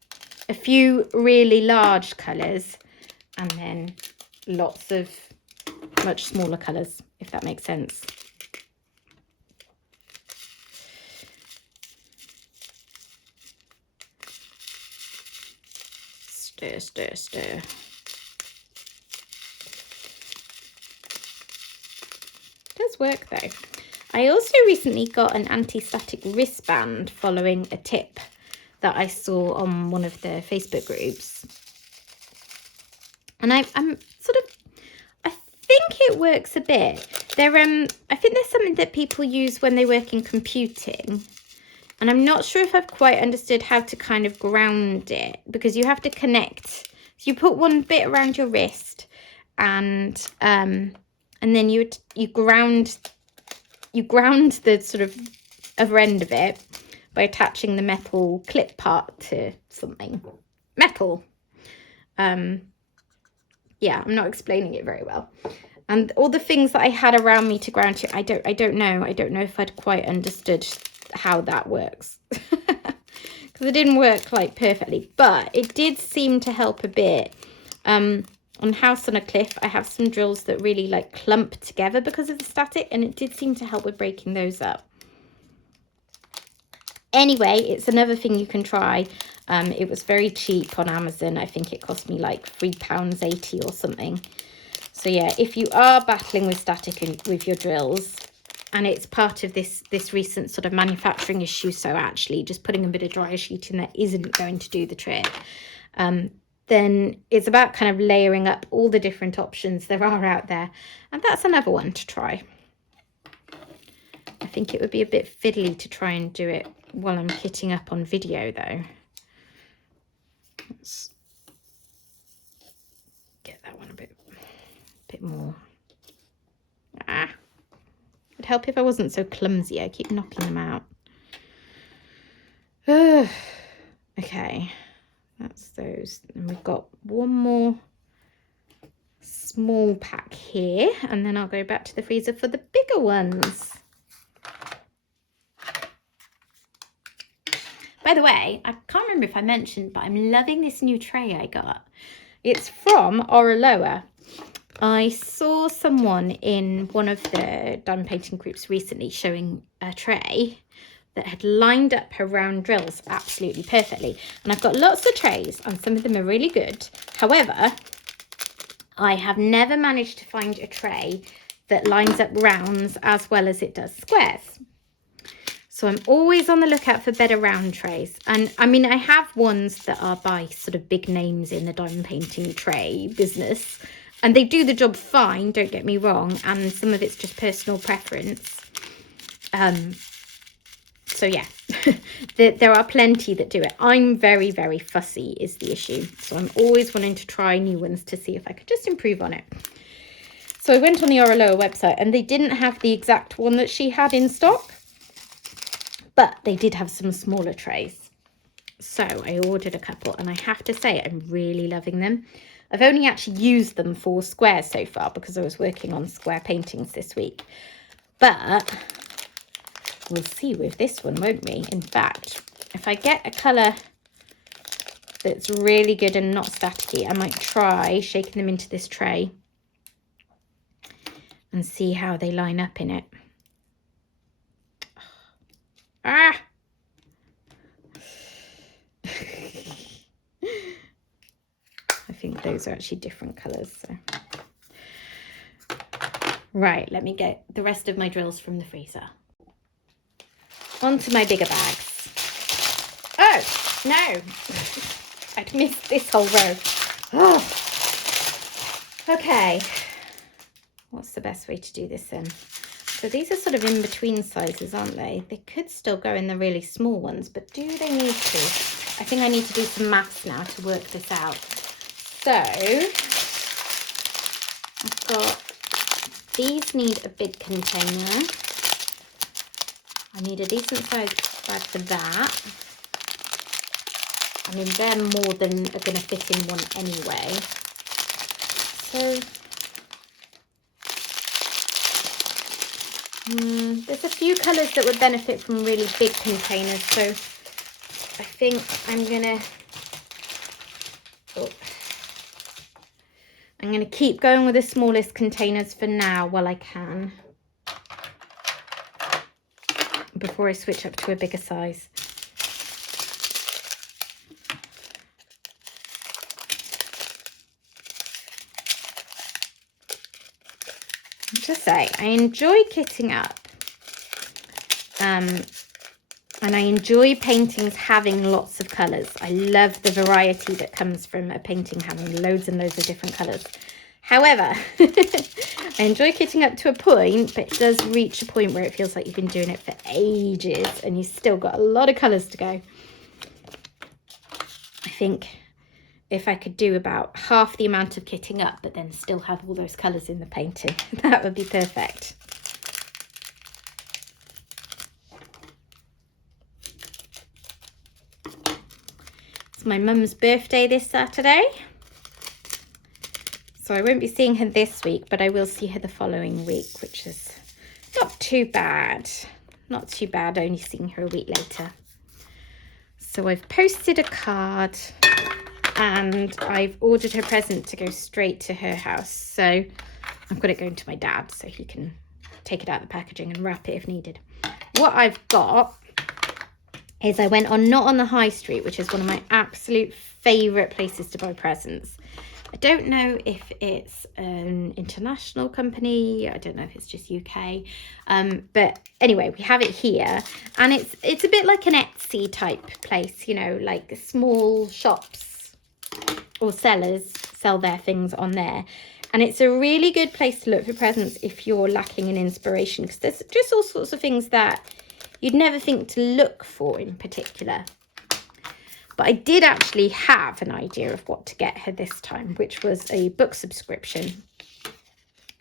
a few really large colours and then lots of much smaller colours, if that makes sense. Stir, stir, stir. It does work though. I also recently got an anti-static wristband following a tip that I saw on one of the Facebook groups. And I'm sort of, I think it works a bit. I think there's something that people use when they work in computing. And I'm not sure if I've quite understood how to kind of ground it, because you have to connect. So you put one bit around your wrist, and then you ground the sort of other end of it by attaching the metal clip part to something metal. Yeah, I'm not explaining it very well. And all the things that I had around me to ground to, I don't know if I'd quite understood how that works, because it didn't work like perfectly, but it did seem to help a bit. On House on a Cliff, I have some drills that really like clump together because of the static, and it did seem to help with breaking those up. Anyway, it's another thing you can try. It was very cheap on Amazon. I think it cost me like £3.80 or something. So yeah, if you are battling with static with your drills, and it's part of this recent sort of manufacturing issue, so actually just putting a bit of dryer sheet in there isn't going to do the trick, then it's about kind of layering up all the different options there are out there. And that's another one to try. I think it would be a bit fiddly to try and do it while I'm kitting up on video though. Let's get that one a bit more. It'd help if I wasn't so clumsy. I keep knocking them out. Okay, that's those. And we've got one more small pack here, and then I'll go back to the freezer for the bigger ones. By the way, I can't remember if I mentioned, but I'm loving this new tray I got. It's from Oroloa. I saw someone in one of the diamond painting groups recently showing a tray that had lined up her round drills absolutely perfectly. And I've got lots of trays, and some of them are really good. However, I have never managed to find a tray that lines up rounds as well as it does squares. So I'm always on the lookout for better round trays. And I mean, I have ones that are by sort of big names in the diamond painting tray business, and they do the job fine, don't get me wrong, and some of it's just personal preference. So yeah, there are plenty that do it. I'm very, very fussy is the issue. So I'm always wanting to try new ones to see if I could just improve on it. So I went on the Oroloa website, and they didn't have the exact one that she had in stock, but they did have some smaller trays. So I ordered a couple, and I have to say I'm really loving them. I've only actually used them for squares so far because I was working on square paintings this week. But we'll see with this one, won't we? In fact, if I get a colour that's really good and not staticky, I might try shaking them into this tray and see how they line up in it. think those are actually different colours. So. Right, let me get the rest of my drills from the freezer. Onto my bigger bags. Oh, no. I'd missed this whole row. Oh. Okay. What's the best way to do this then? So these are sort of in between sizes, aren't they? They could still go in the really small ones, but do they need to? I think I need to do some maths now to work this out. So I've got, these need a big container. I need a decent sized bag for that. I mean, they're more than are going to fit in one anyway. So there's a few colours that would benefit from really big containers. So I think I'm going to keep going with the smallest containers for now while I can, before I switch up to a bigger size. To say, I enjoy kitting up, and I enjoy paintings having lots of colours. I love the variety that comes from a painting having loads and loads of different colours. However, I enjoy kitting up to a point, but it does reach a point where it feels like you've been doing it for ages and you've still got a lot of colours to go. I think if I could do about half the amount of kitting up, but then still have all those colours in the painting, that would be perfect. It's my mum's birthday this Saturday, so I won't be seeing her this week, but I will see her the following week, which is not too bad. Not too bad, only seeing her a week later. So I've posted a card, and I've ordered her present to go straight to her house. So I've got it going to my dad so he can take it out of the packaging and wrap it if needed. What I've got is I went on Not on the High Street, which is one of my absolute favourite places to buy presents. I don't know if it's an international company. I don't know if it's just UK. But anyway, we have it here. And it's a bit like an Etsy type place, you know, like small shops or sellers sell their things on there, and it's a really good place to look for presents if you're lacking in inspiration, because there's just all sorts of things that you'd never think to look for in particular. But I did actually have an idea of what to get her this time, which was a book subscription,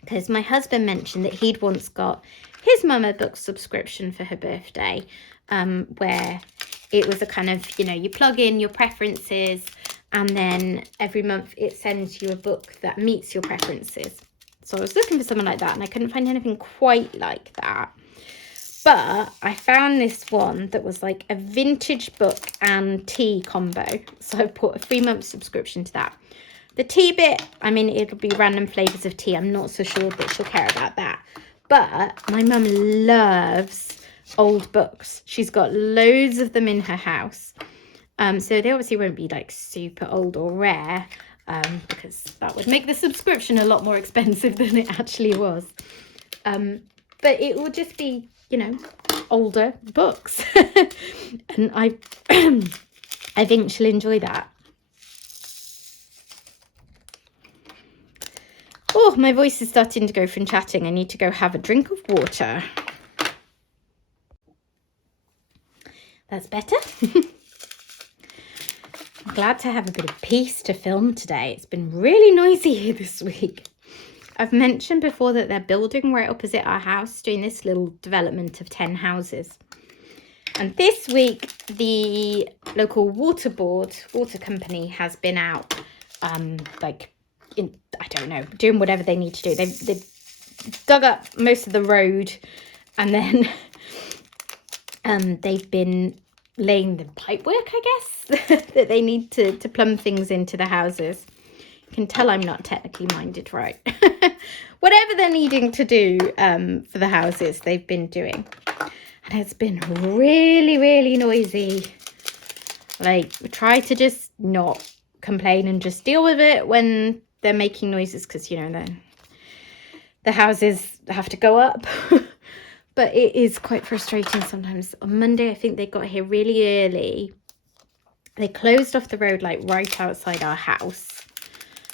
because my husband mentioned that he'd once got his mum a book subscription for her birthday, where it was a kind of, you know, you plug in your preferences and then every month it sends you a book that meets your preferences. So I was looking for something like that, and I couldn't find anything quite like that. But I found this one that was like a vintage book and tea combo. So I put a 3-month subscription to that. The tea bit, I mean, it'll be random flavours of tea. I'm not so sure that she'll care about that. But my mum loves old books. She's got loads of them in her house. So they obviously won't be like super old or rare, because that would make the subscription a lot more expensive than it actually was. But it will just be, you know, older books. And I think she'll enjoy that. Oh, my voice is starting to go from chatting. I need to go have a drink of water. That's better. I'm glad to have a bit of peace to film today. It's been really noisy here this week. I've mentioned before that they're building right opposite our house, doing this little development of 10 houses. And this week, the local water company has been out, I don't know, doing whatever they need to do. They've dug up most of the road, and then they've been laying the pipework, I guess, that they need to plumb things into the houses. You can tell I'm not technically minded, right? Whatever they're needing to do for the houses, they've been doing. And it's been really, really noisy. Like, try to just not complain and just deal with it when they're making noises, because, you know, the houses have to go up. But it is quite frustrating sometimes. On Monday, I think they got here really early. They closed off the road, like, right outside our house,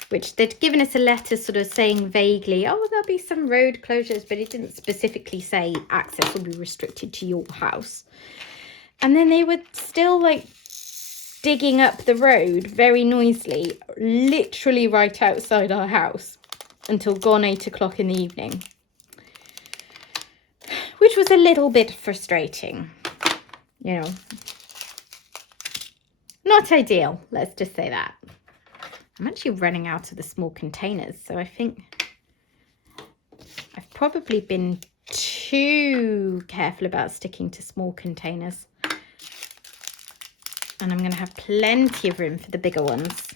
which they'd given us a letter sort of saying vaguely, oh, there'll be some road closures, but it didn't specifically say access will be restricted to your house. And then they were still, like, digging up the road very noisily, literally right outside our house, until gone 8 o'clock in the evening, which was a little bit frustrating, you know. Not ideal, let's just say that. I'm actually running out of the small containers, so I think I've probably been too careful about sticking to small containers. And I'm going to have plenty of room for the bigger ones.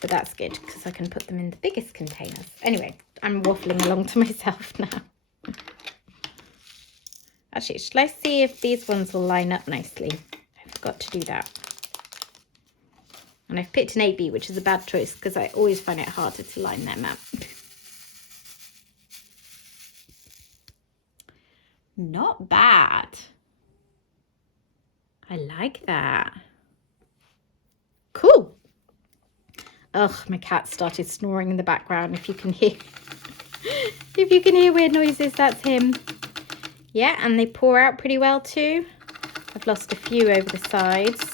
But that's good, because I can put them in the biggest containers. Anyway, I'm waffling along to myself now. Actually, should I see if these ones will line up nicely? I forgot to do that. And I've picked an 8B, which is a bad choice, because I always find it harder to line them up. Not bad. I like that. Cool. Ugh, my cat started snoring in the background. If you can hear, if you can hear weird noises, that's him. Yeah, and they pour out pretty well too. I've lost a few over the sides.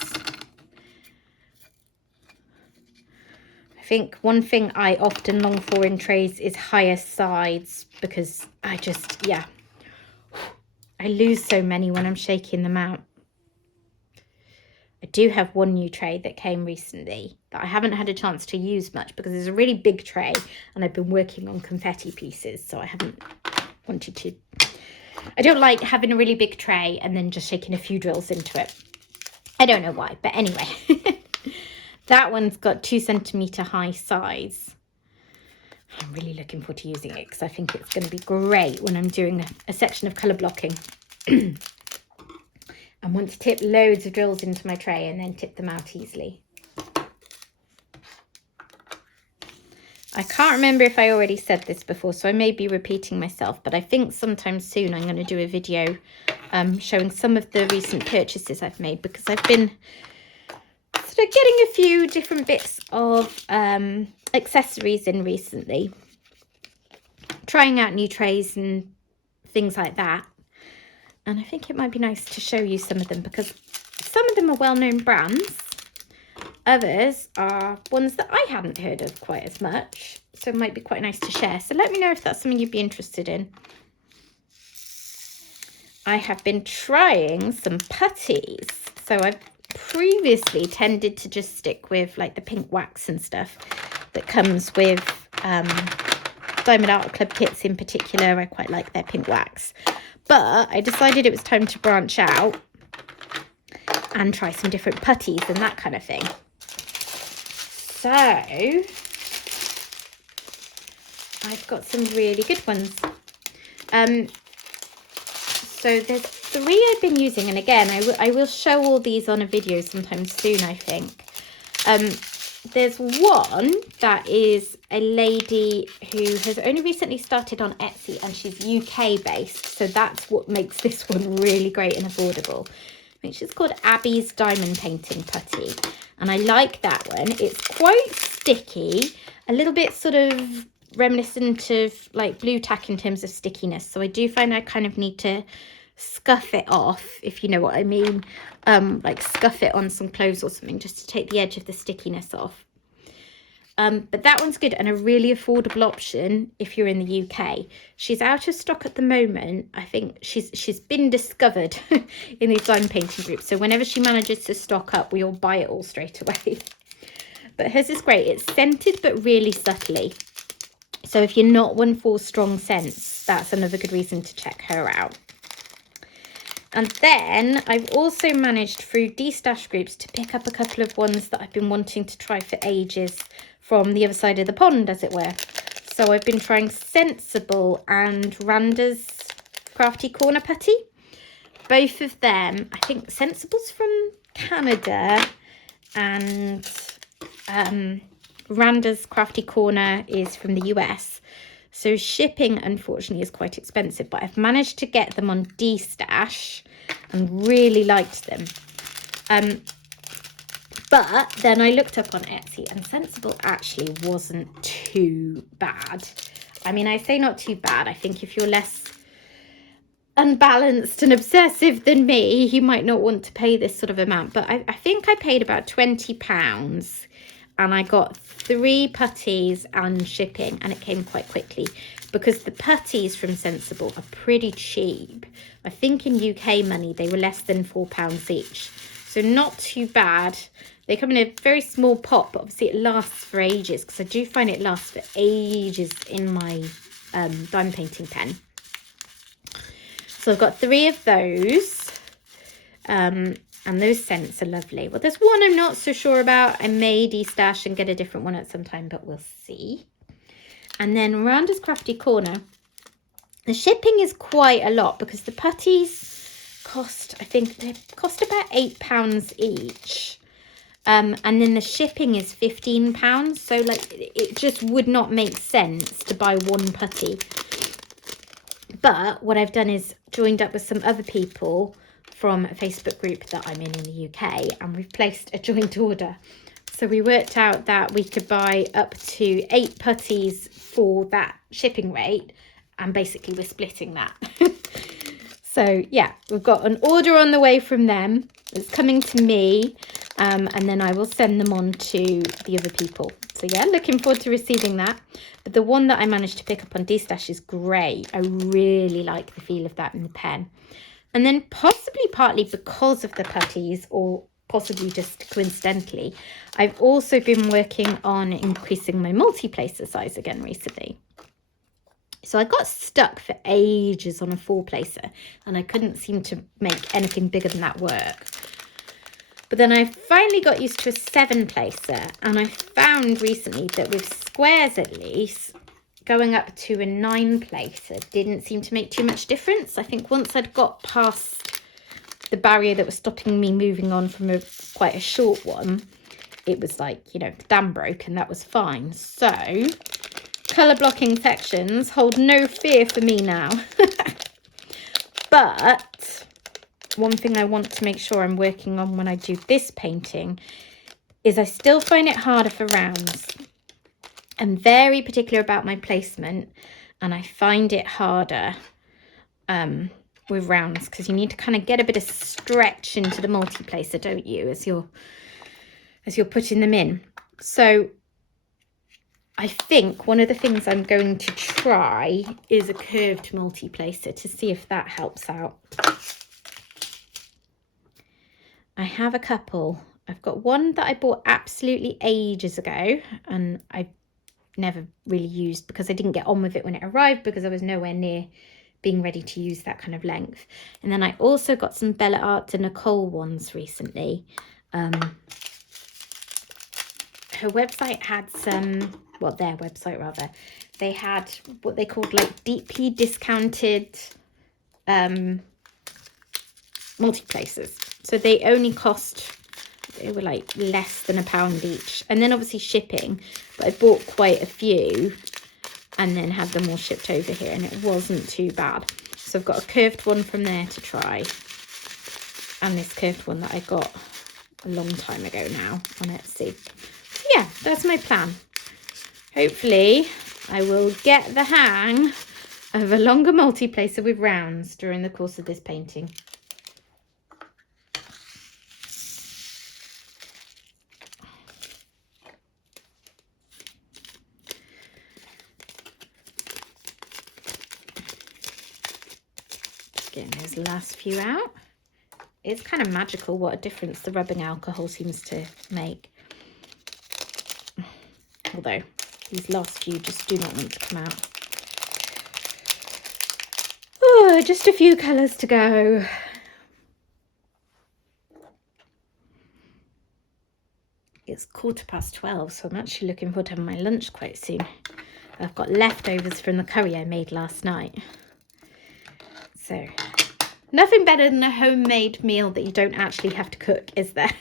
I think one thing I often long for in trays is higher sides, because I just, yeah, I lose so many when I'm shaking them out. I do have one new tray that came recently that I haven't had a chance to use much, because it's a really big tray and I've been working on confetti pieces, so I haven't wanted to. I don't like having a really big tray and then just shaking a few drills into it. I don't know why, but anyway. That one's got 2 centimetre high sides. I'm really looking forward to using it, because I think it's going to be great when I'm doing a section of colour blocking. I want to tip loads of drills into my tray and then tip them out easily. I can't remember if I already said this before, so I may be repeating myself, but I think sometime soon I'm going to do a video showing some of the recent purchases I've made, because I've been sort of getting a few different bits of accessories in recently, trying out new trays and things like that. And I think it might be nice to show you some of them, because some of them are well-known brands. Others are ones that I hadn't heard of quite as much. So it might be quite nice to share. So let me know if that's something you'd be interested in. I have been trying some putties. So I've previously tended to just stick with like the pink wax and stuff that comes with Diamond Art Club kits in particular. I quite like their pink wax. But I decided it was time to branch out and try some different putties and that kind of thing. So I've got some really good ones. So there's 3 I've been using, and again, I will show all these on a video sometime soon, I think. There's one that is a lady who has only recently started on Etsy, and she's UK based, so that's what makes this one really great and affordable, which is called Abby's Diamond Painting Putty. And I like that one. It's quite sticky, a little bit sort of reminiscent of like blue tack in terms of stickiness. So I do find I kind of need to scuff it off, if you know what I mean. Like scuff it on some clothes or something, just to take the edge of the stickiness off. But that one's good and a really affordable option if you're in the UK. She's out of stock at the moment. I think she's been discovered in these diamond painting groups. So whenever she manages to stock up, we all buy it all straight away. But hers is great. It's scented, but really subtly. So if you're not one for strong scents, that's another good reason to check her out. And then I've also managed through D-Stash groups to pick up a couple of ones that I've been wanting to try for ages from the other side of the pond, as it were. So I've been trying Sensible and Randa's Crafty Corner Putty. Both of them, I think Sensible's from Canada and Randa's Crafty Corner is from the US. So shipping, unfortunately, is quite expensive, but I've managed to get them on D-Stash and really liked them. But then I looked up on Etsy and Sensible actually wasn't too bad. I mean, I say not too bad. I think if you're less unbalanced and obsessive than me, you might not want to pay this sort of amount. But I think I paid about £20 and I got 3 putties and shipping, and it came quite quickly because the putties from Sensible are pretty cheap. I think in UK money they were less than £4 each, so not too bad. They come in a very small pot, but obviously it lasts for ages, because I do find it lasts for ages in my diamond painting pen. So I've got 3 of those. And those scents are lovely. Well, there's one I'm not so sure about. I may de-stash and get a different one at some time, but we'll see. And then Randa's Crafty Corner. The shipping is quite a lot because the putties cost, I think they cost about £8 each. And then the shipping is £15. So like it just would not make sense to buy one putty. But what I've done is joined up with some other people from a Facebook group that I'm in the UK, and we've placed a joint order. So we worked out that we could buy up to 8 putties for that shipping rate, and basically we're splitting that. So yeah, we've got an order on the way from them. It's coming to me, and then I will send them on to the other people. So yeah, looking forward to receiving that. But the one that I managed to pick up on D-Stash is great. I really like the feel of that in the pen. And then possibly partly because of the putties, or possibly just coincidentally, I've also been working on increasing my multi-placer size again recently. So I got stuck for ages on a 4-placer and I couldn't seem to make anything bigger than that work. But then I finally got used to a 7-placer, and I found recently that with squares at least, going up to a 9-placer didn't seem to make too much difference. I think once I'd got past the barrier that was stopping me moving on from quite a short one, it was like, you know, the dam broke and that was fine. So colour blocking sections hold no fear for me now. But one thing I want to make sure I'm working on when I do this painting is I still find it harder for rounds. I'm very particular about my placement, and I find it harder with rounds because you need to kind of get a bit of stretch into the multi-placer, don't you, as you're putting them in. So I think one of the things I'm going to try is a curved multi-placer to see if that helps out. I have a couple. I've got one that I bought absolutely ages ago, and I never really used because I didn't get on with it when it arrived because I was nowhere near being ready to use that kind of length. And then I also got some Bella Art de Nicole ones recently. Her website had some, well, their website rather, they had what they called like deeply discounted multi-placers. So they only cost, they were like less than £1 each, and then obviously shipping, but I bought quite a few and then had them all shipped over here, and it wasn't too bad. So I've got a curved one from there to try, and this curved one that I got a long time ago now on Etsy. So yeah, that's my plan. Hopefully I will get the hang of a longer multi-placer with rounds during the course of this painting. Getting those last few out. It's kind of magical what a difference the rubbing alcohol seems to make. Although these last few just do not want to come out. Oh, just a few colours to go. It's 12:15, so I'm actually looking forward to having my lunch quite soon. I've got leftovers from the curry I made last night. So nothing better than a homemade meal that you don't actually have to cook, is there?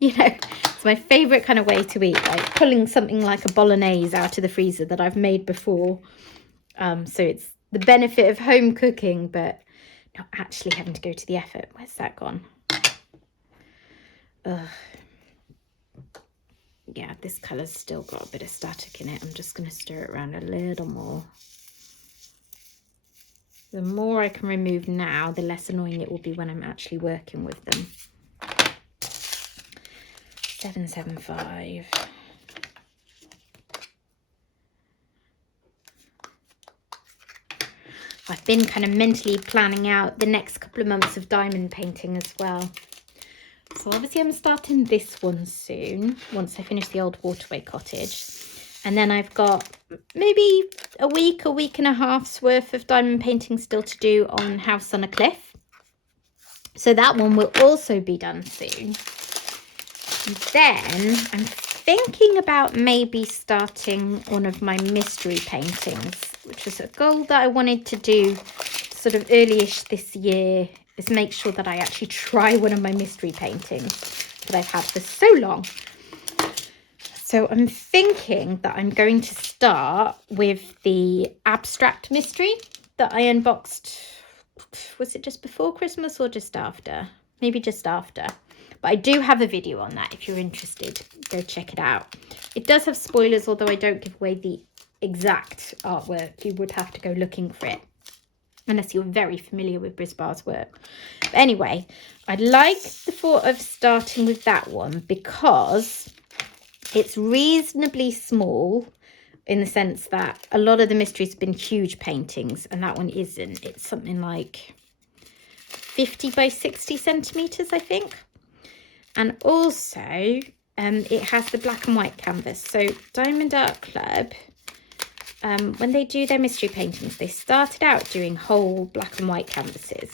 You know, it's my favourite kind of way to eat, like pulling something like a bolognese out of the freezer that I've made before. So it's the benefit of home cooking, but not actually having to go to the effort. Where's that gone? Ugh. Yeah, this colour's still got a bit of static in it. I'm just going to stir it around a little more. The more I can remove now, the less annoying it will be when I'm actually working with them. 775. I've been kind of mentally planning out the next couple of months of diamond painting as well. So obviously I'm starting this one soon, once I finish the old waterway cottage. And then I've got maybe a week and a half's worth of diamond painting still to do on House on a Cliff. So that one will also be done soon. And then I'm thinking about maybe starting one of my mystery paintings, which was a goal that I wanted to do sort of early-ish this year, is make sure that I actually try one of my mystery paintings that I've had for so long. So I'm thinking that I'm going to start with the abstract mystery that I unboxed. Was it just before Christmas or just after? Maybe just after. But I do have a video on that if you're interested. Go check it out. It does have spoilers, although I don't give away the exact artwork. You would have to go looking for it, unless you're very familiar with Brisbar's work. But anyway, I'd like the thought of starting with that one because it's reasonably small in the sense that a lot of the mysteries have been huge paintings and that one isn't. It's something like 50 by 60 centimetres, I think. And also, it has the black and white canvas. So Diamond Art Club, when they do their mystery paintings, they started out doing whole black and white canvases.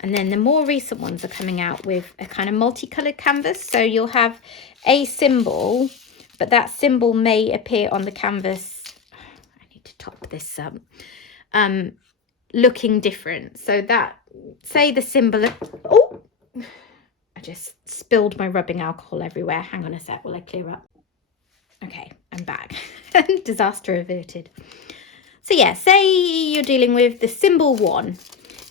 And then the more recent ones are coming out with a kind of multicoloured canvas. So you'll have a symbol, but that symbol may appear on the canvas. I need to top this up. Looking different. So that, say the symbol of, oh, I just spilled my rubbing alcohol everywhere. Hang on a sec while I clear up. Okay, I'm back. Disaster averted. So yeah, say you're dealing with the symbol 1.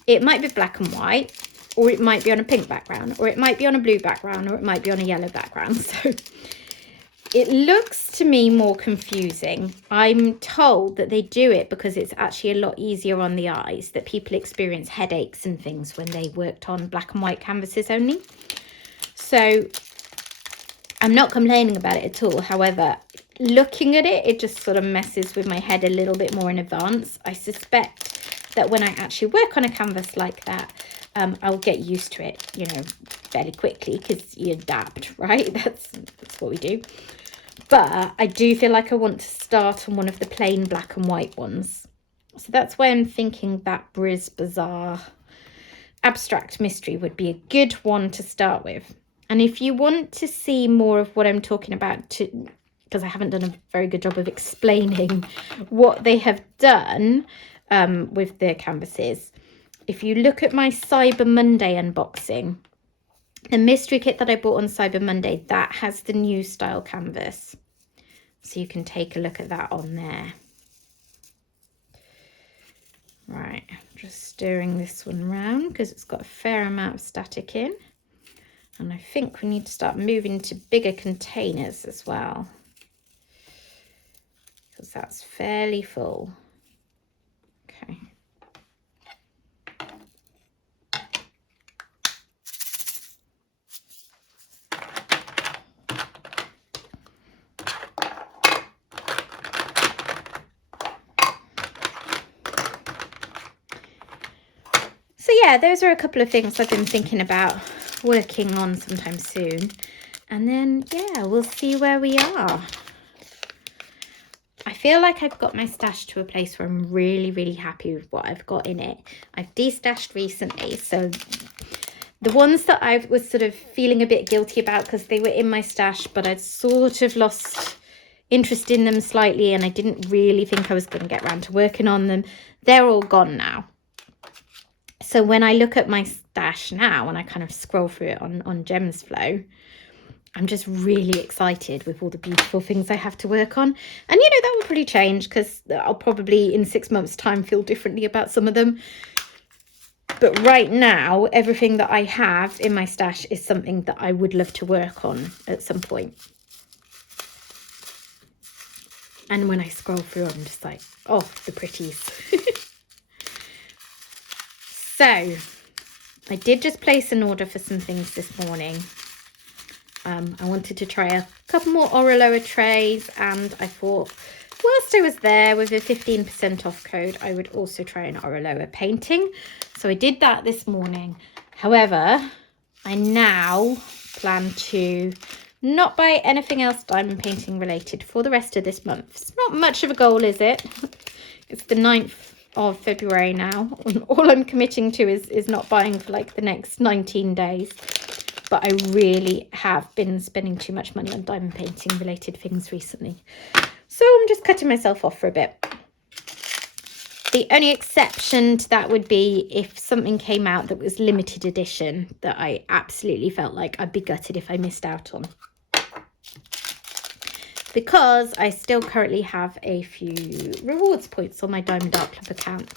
It might be black and white, or it might be on a pink background, or it might be on a blue background, or it might be on a yellow background. So it looks to me more confusing. I'm told that they do it because it's actually a lot easier on the eyes, that people experience headaches and things when they worked on black and white canvases only. So I'm not complaining about it at all. However, looking at it, it just sort of messes with my head a little bit more in advance. I suspect that when I actually work on a canvas like that, I'll get used to it, you know, fairly quickly because you adapt, right? That's what we do. But I do feel like I want to start on one of the plain black and white ones. So that's why I'm thinking that Briz Bazaar abstract mystery would be a good one to start with. And if you want to see more of what I'm talking about, because I haven't done a very good job of explaining what they have done with their canvases, if you look at my Cyber Monday unboxing, the mystery kit that I bought on Cyber Monday, that has the new style canvas. So you can take a look at that on there. Right, just stirring this one round because it's got a fair amount of static in. And I think we need to start moving to bigger containers as well, because that's fairly full. Okay. So yeah, those are a couple of things I've been thinking about working on sometime soon. And then, yeah, we'll see where we are. I feel like I've got my stash to a place where I'm really, really happy with what I've got in it. I've destashed recently, so the ones that I was sort of feeling a bit guilty about because they were in my stash, but I'd sort of lost interest in them slightly and I didn't really think I was going to get around to working on them, they're all gone now. So when I look at my stash now and I kind of scroll through it on Gems Flow, I'm just really excited with all the beautiful things I have to work on. And, you know, that will probably change because I'll probably in 6 months' time feel differently about some of them. But right now, everything that I have in my stash is something that I would love to work on at some point. And when I scroll through, I'm just like, oh, the pretties. So I did just place an order for some things this morning. I wanted to try a couple more Oroloa trays, and I thought whilst I was there with a 15% off code, I would also try an Oroloa painting. So I did that this morning. However, I now plan to not buy anything else diamond painting related for the rest of this month. It's not much of a goal, is it? It's the 9th of February now. All I'm committing to is not buying for like the next 19 days. But I really have been spending too much money on diamond painting related things recently. So I'm just cutting myself off for a bit. The only exception to that would be if something came out that was limited edition that I absolutely felt like I'd be gutted if I missed out on. Because I still currently have a few rewards points on my Diamond Art Club account.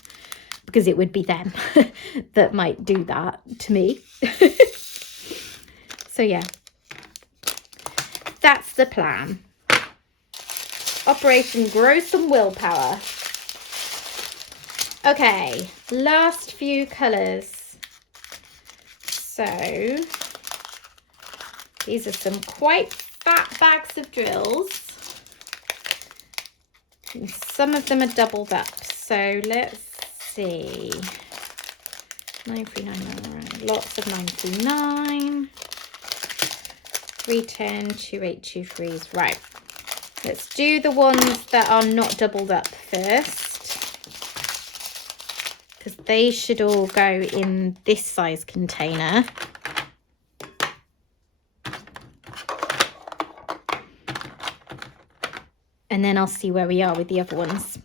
Because it would be them that might do that to me. So yeah, that's the plan. Operation Grow Some Willpower. Okay, last few colours. So these are some quite fat bags of drills. And some of them are doubled up. So let's see. 9399, lots of 99. 310, 2823s. Right. Let's do the ones that are not doubled up first. Because they should all go in this size container. And then I'll see where we are with the other ones.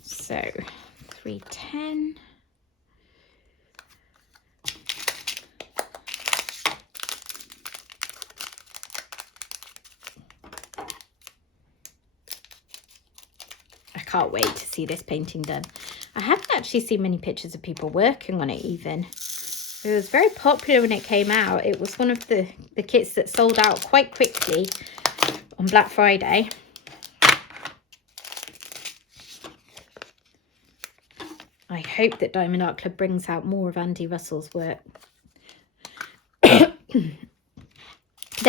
So 310. I can't wait to see this painting done. I haven't actually seen many pictures of people working on it even. It was very popular when it came out. It was one of the kits that sold out quite quickly on Black Friday. I hope that Diamond Art Club brings out more of Andy Russell's work. There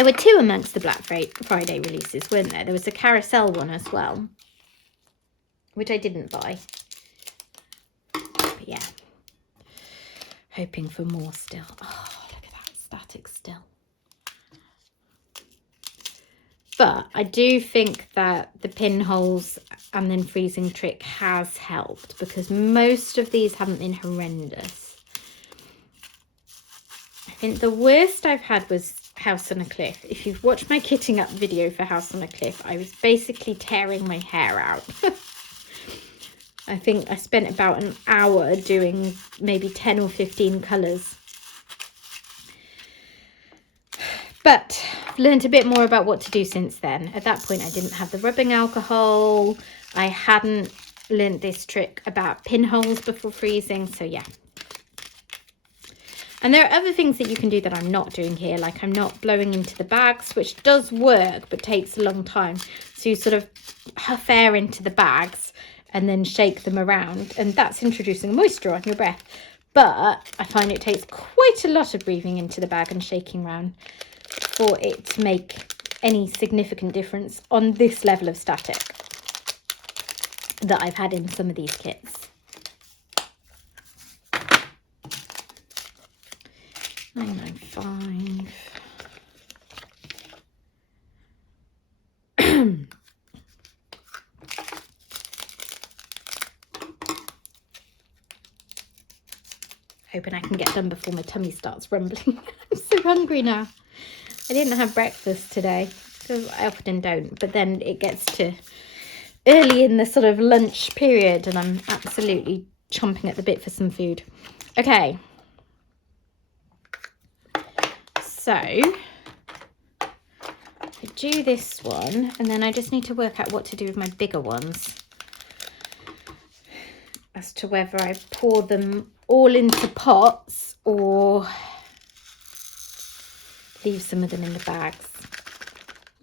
were two amongst the Black Friday releases, weren't there? There was a carousel one as well, which I didn't buy. But yeah, hoping for more still. Oh, look at that static still. But I do think that the pinholes and then freezing trick has helped, because most of these haven't been horrendous. I think the worst I've had was House on a Cliff. If you've watched my kitting up video for House on a Cliff, I was basically tearing my hair out. I think I spent about an hour doing maybe 10 or 15 colours. But I've learned a bit more about what to do since then. At that point, I didn't have the rubbing alcohol. I hadn't learned this trick about pinholes before freezing. So yeah. And there are other things that you can do that I'm not doing here. Like I'm not blowing into the bags, which does work, but takes a long time. So you sort of huff air into the bags and then shake them around. And that's introducing moisture on your breath. But I find it takes quite a lot of breathing into the bag and shaking around for it to make any significant difference on this level of static that I've had in some of these kits. 995. Hoping I can get done before my tummy starts rumbling. I'm so hungry now. I didn't have breakfast today, because I often don't, but then it gets to early in the sort of lunch period and I'm absolutely chomping at the bit for some food. Okay. So do this one, and then I just need to work out what to do with my bigger ones, as to whether I pour them all into pots or leave some of them in the bags.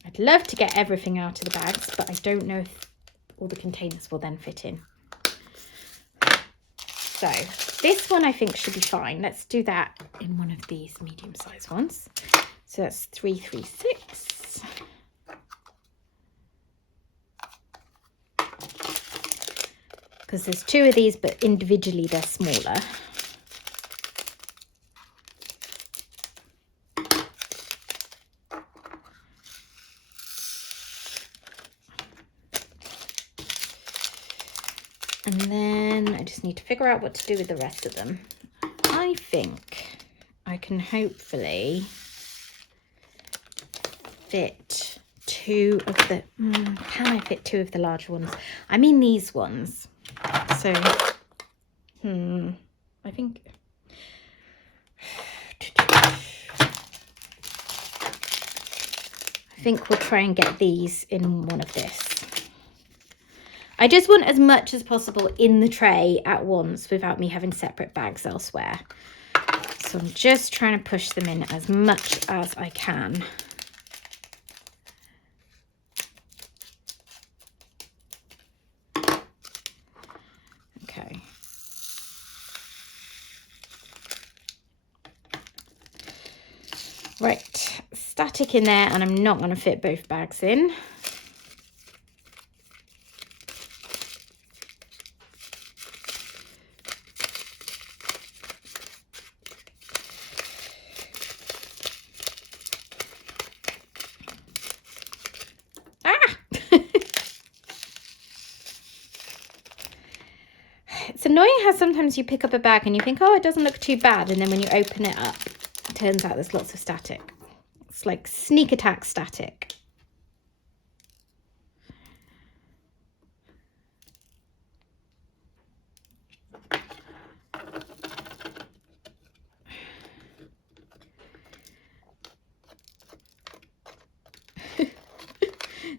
I'd love to get everything out of the bags, but I don't know if all the containers will then fit in. So this one I think should be fine. Let's do that in one of these medium-sized ones. So that's 336. Because there's 2 of these, but individually they're smaller. And then I just need to figure out what to do with the rest of them. I think I can hopefully fit 2 of the, can I fit 2 of the larger ones? I mean these ones. So, I think, we'll try and get these in one of this. I just want as much as possible in the tray at once without me having separate bags elsewhere. So I'm just trying to push them in as much as I can. Okay. Right, static in there, and I'm not going to fit both bags in. It's annoying how sometimes you pick up a bag and you think, oh, it doesn't look too bad, and then when you open it up, it turns out there's lots of static. It's like sneak attack static.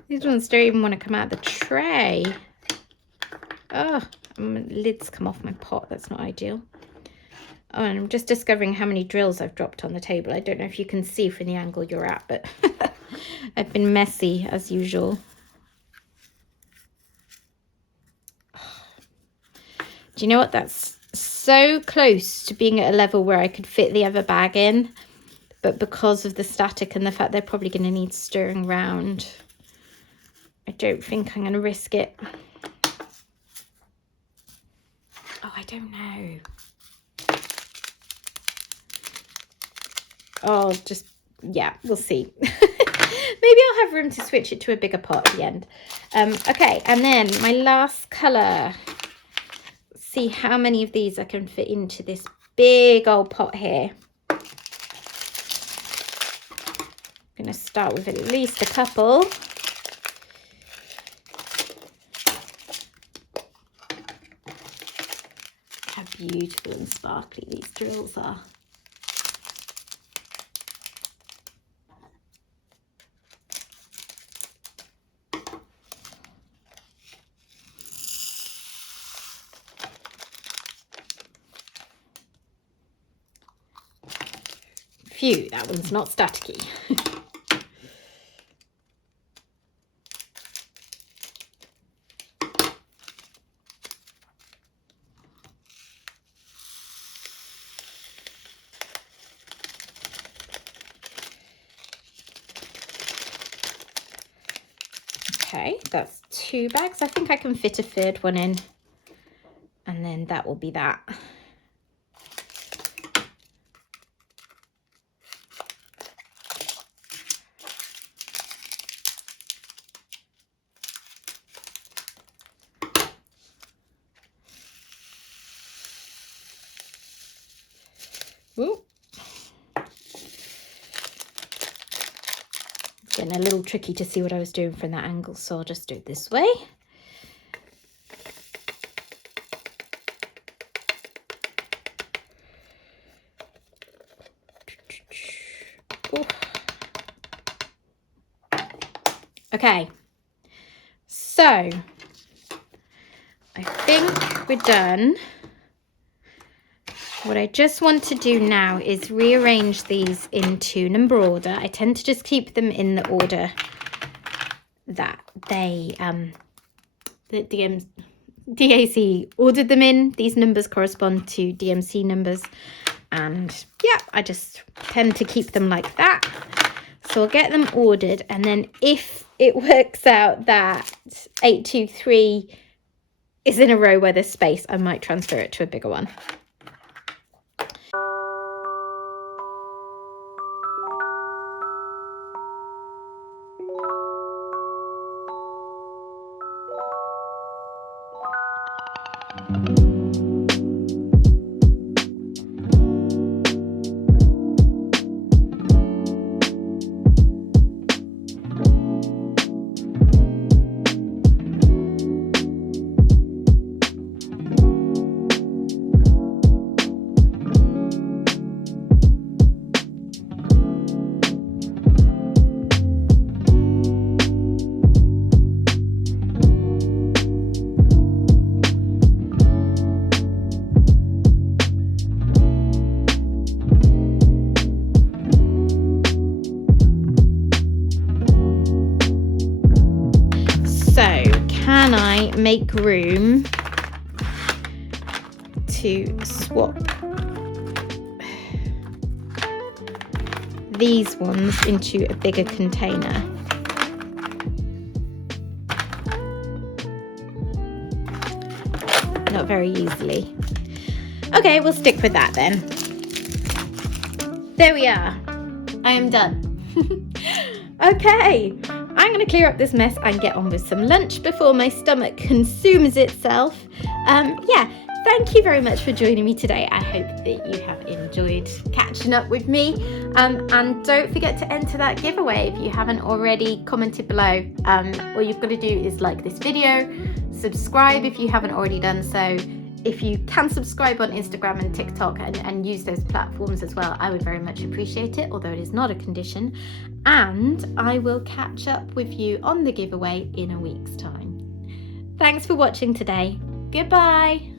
These ones don't even want to come out of the tray. Oh, lids come off my pot. That's not ideal. Oh, and I'm just discovering how many drills I've dropped on the table. I don't know if you can see from the angle you're at, but I've been messy as usual. Do you know what? That's so close to being at a level where I could fit the other bag in, but because of the static and the fact they're probably going to need stirring around, I don't think I'm going to risk it. Oh, I don't know. Oh, just, yeah, we'll see. Maybe I'll have room to switch it to a bigger pot at the end. Okay, and then my last colour. See how many of these I can fit into this big old pot here. I'm going to start with at least a couple. How beautiful and sparkly these drills are. Phew, that one's not staticky. Okay, that's 2 bags. I think I can fit a 3rd one in, and then that will be that. Ooh. It's getting a little tricky to see what I was doing from that angle, so I'll just do it this way. Ooh. Okay, so I think we're done. What I just want to do now is rearrange these into number order. I tend to just keep them in the order that they that DAC ordered them in. These numbers correspond to DMC numbers, and yeah, I just tend to keep them like that. So I'll get them ordered, and then if it works out that 823 is in a row where there's space, I might transfer it to a bigger one. Can I make room to swap these ones into a bigger container? Not very easily. Okay, we'll stick with that then. There we are. I am done. Okay, I'm going to clear up this mess and get on with some lunch before my stomach consumes itself. Yeah, thank you very much for joining me today. I hope that you have enjoyed catching up with me. And don't forget to enter that giveaway if you haven't already. Commented below. All you've got to do is like this video, subscribe if you haven't already done so. If you can subscribe on Instagram and TikTok and use those platforms as well, I would very much appreciate it, although it is not a condition. And I will catch up with you on the giveaway in a week's time. Thanks for watching today. Goodbye.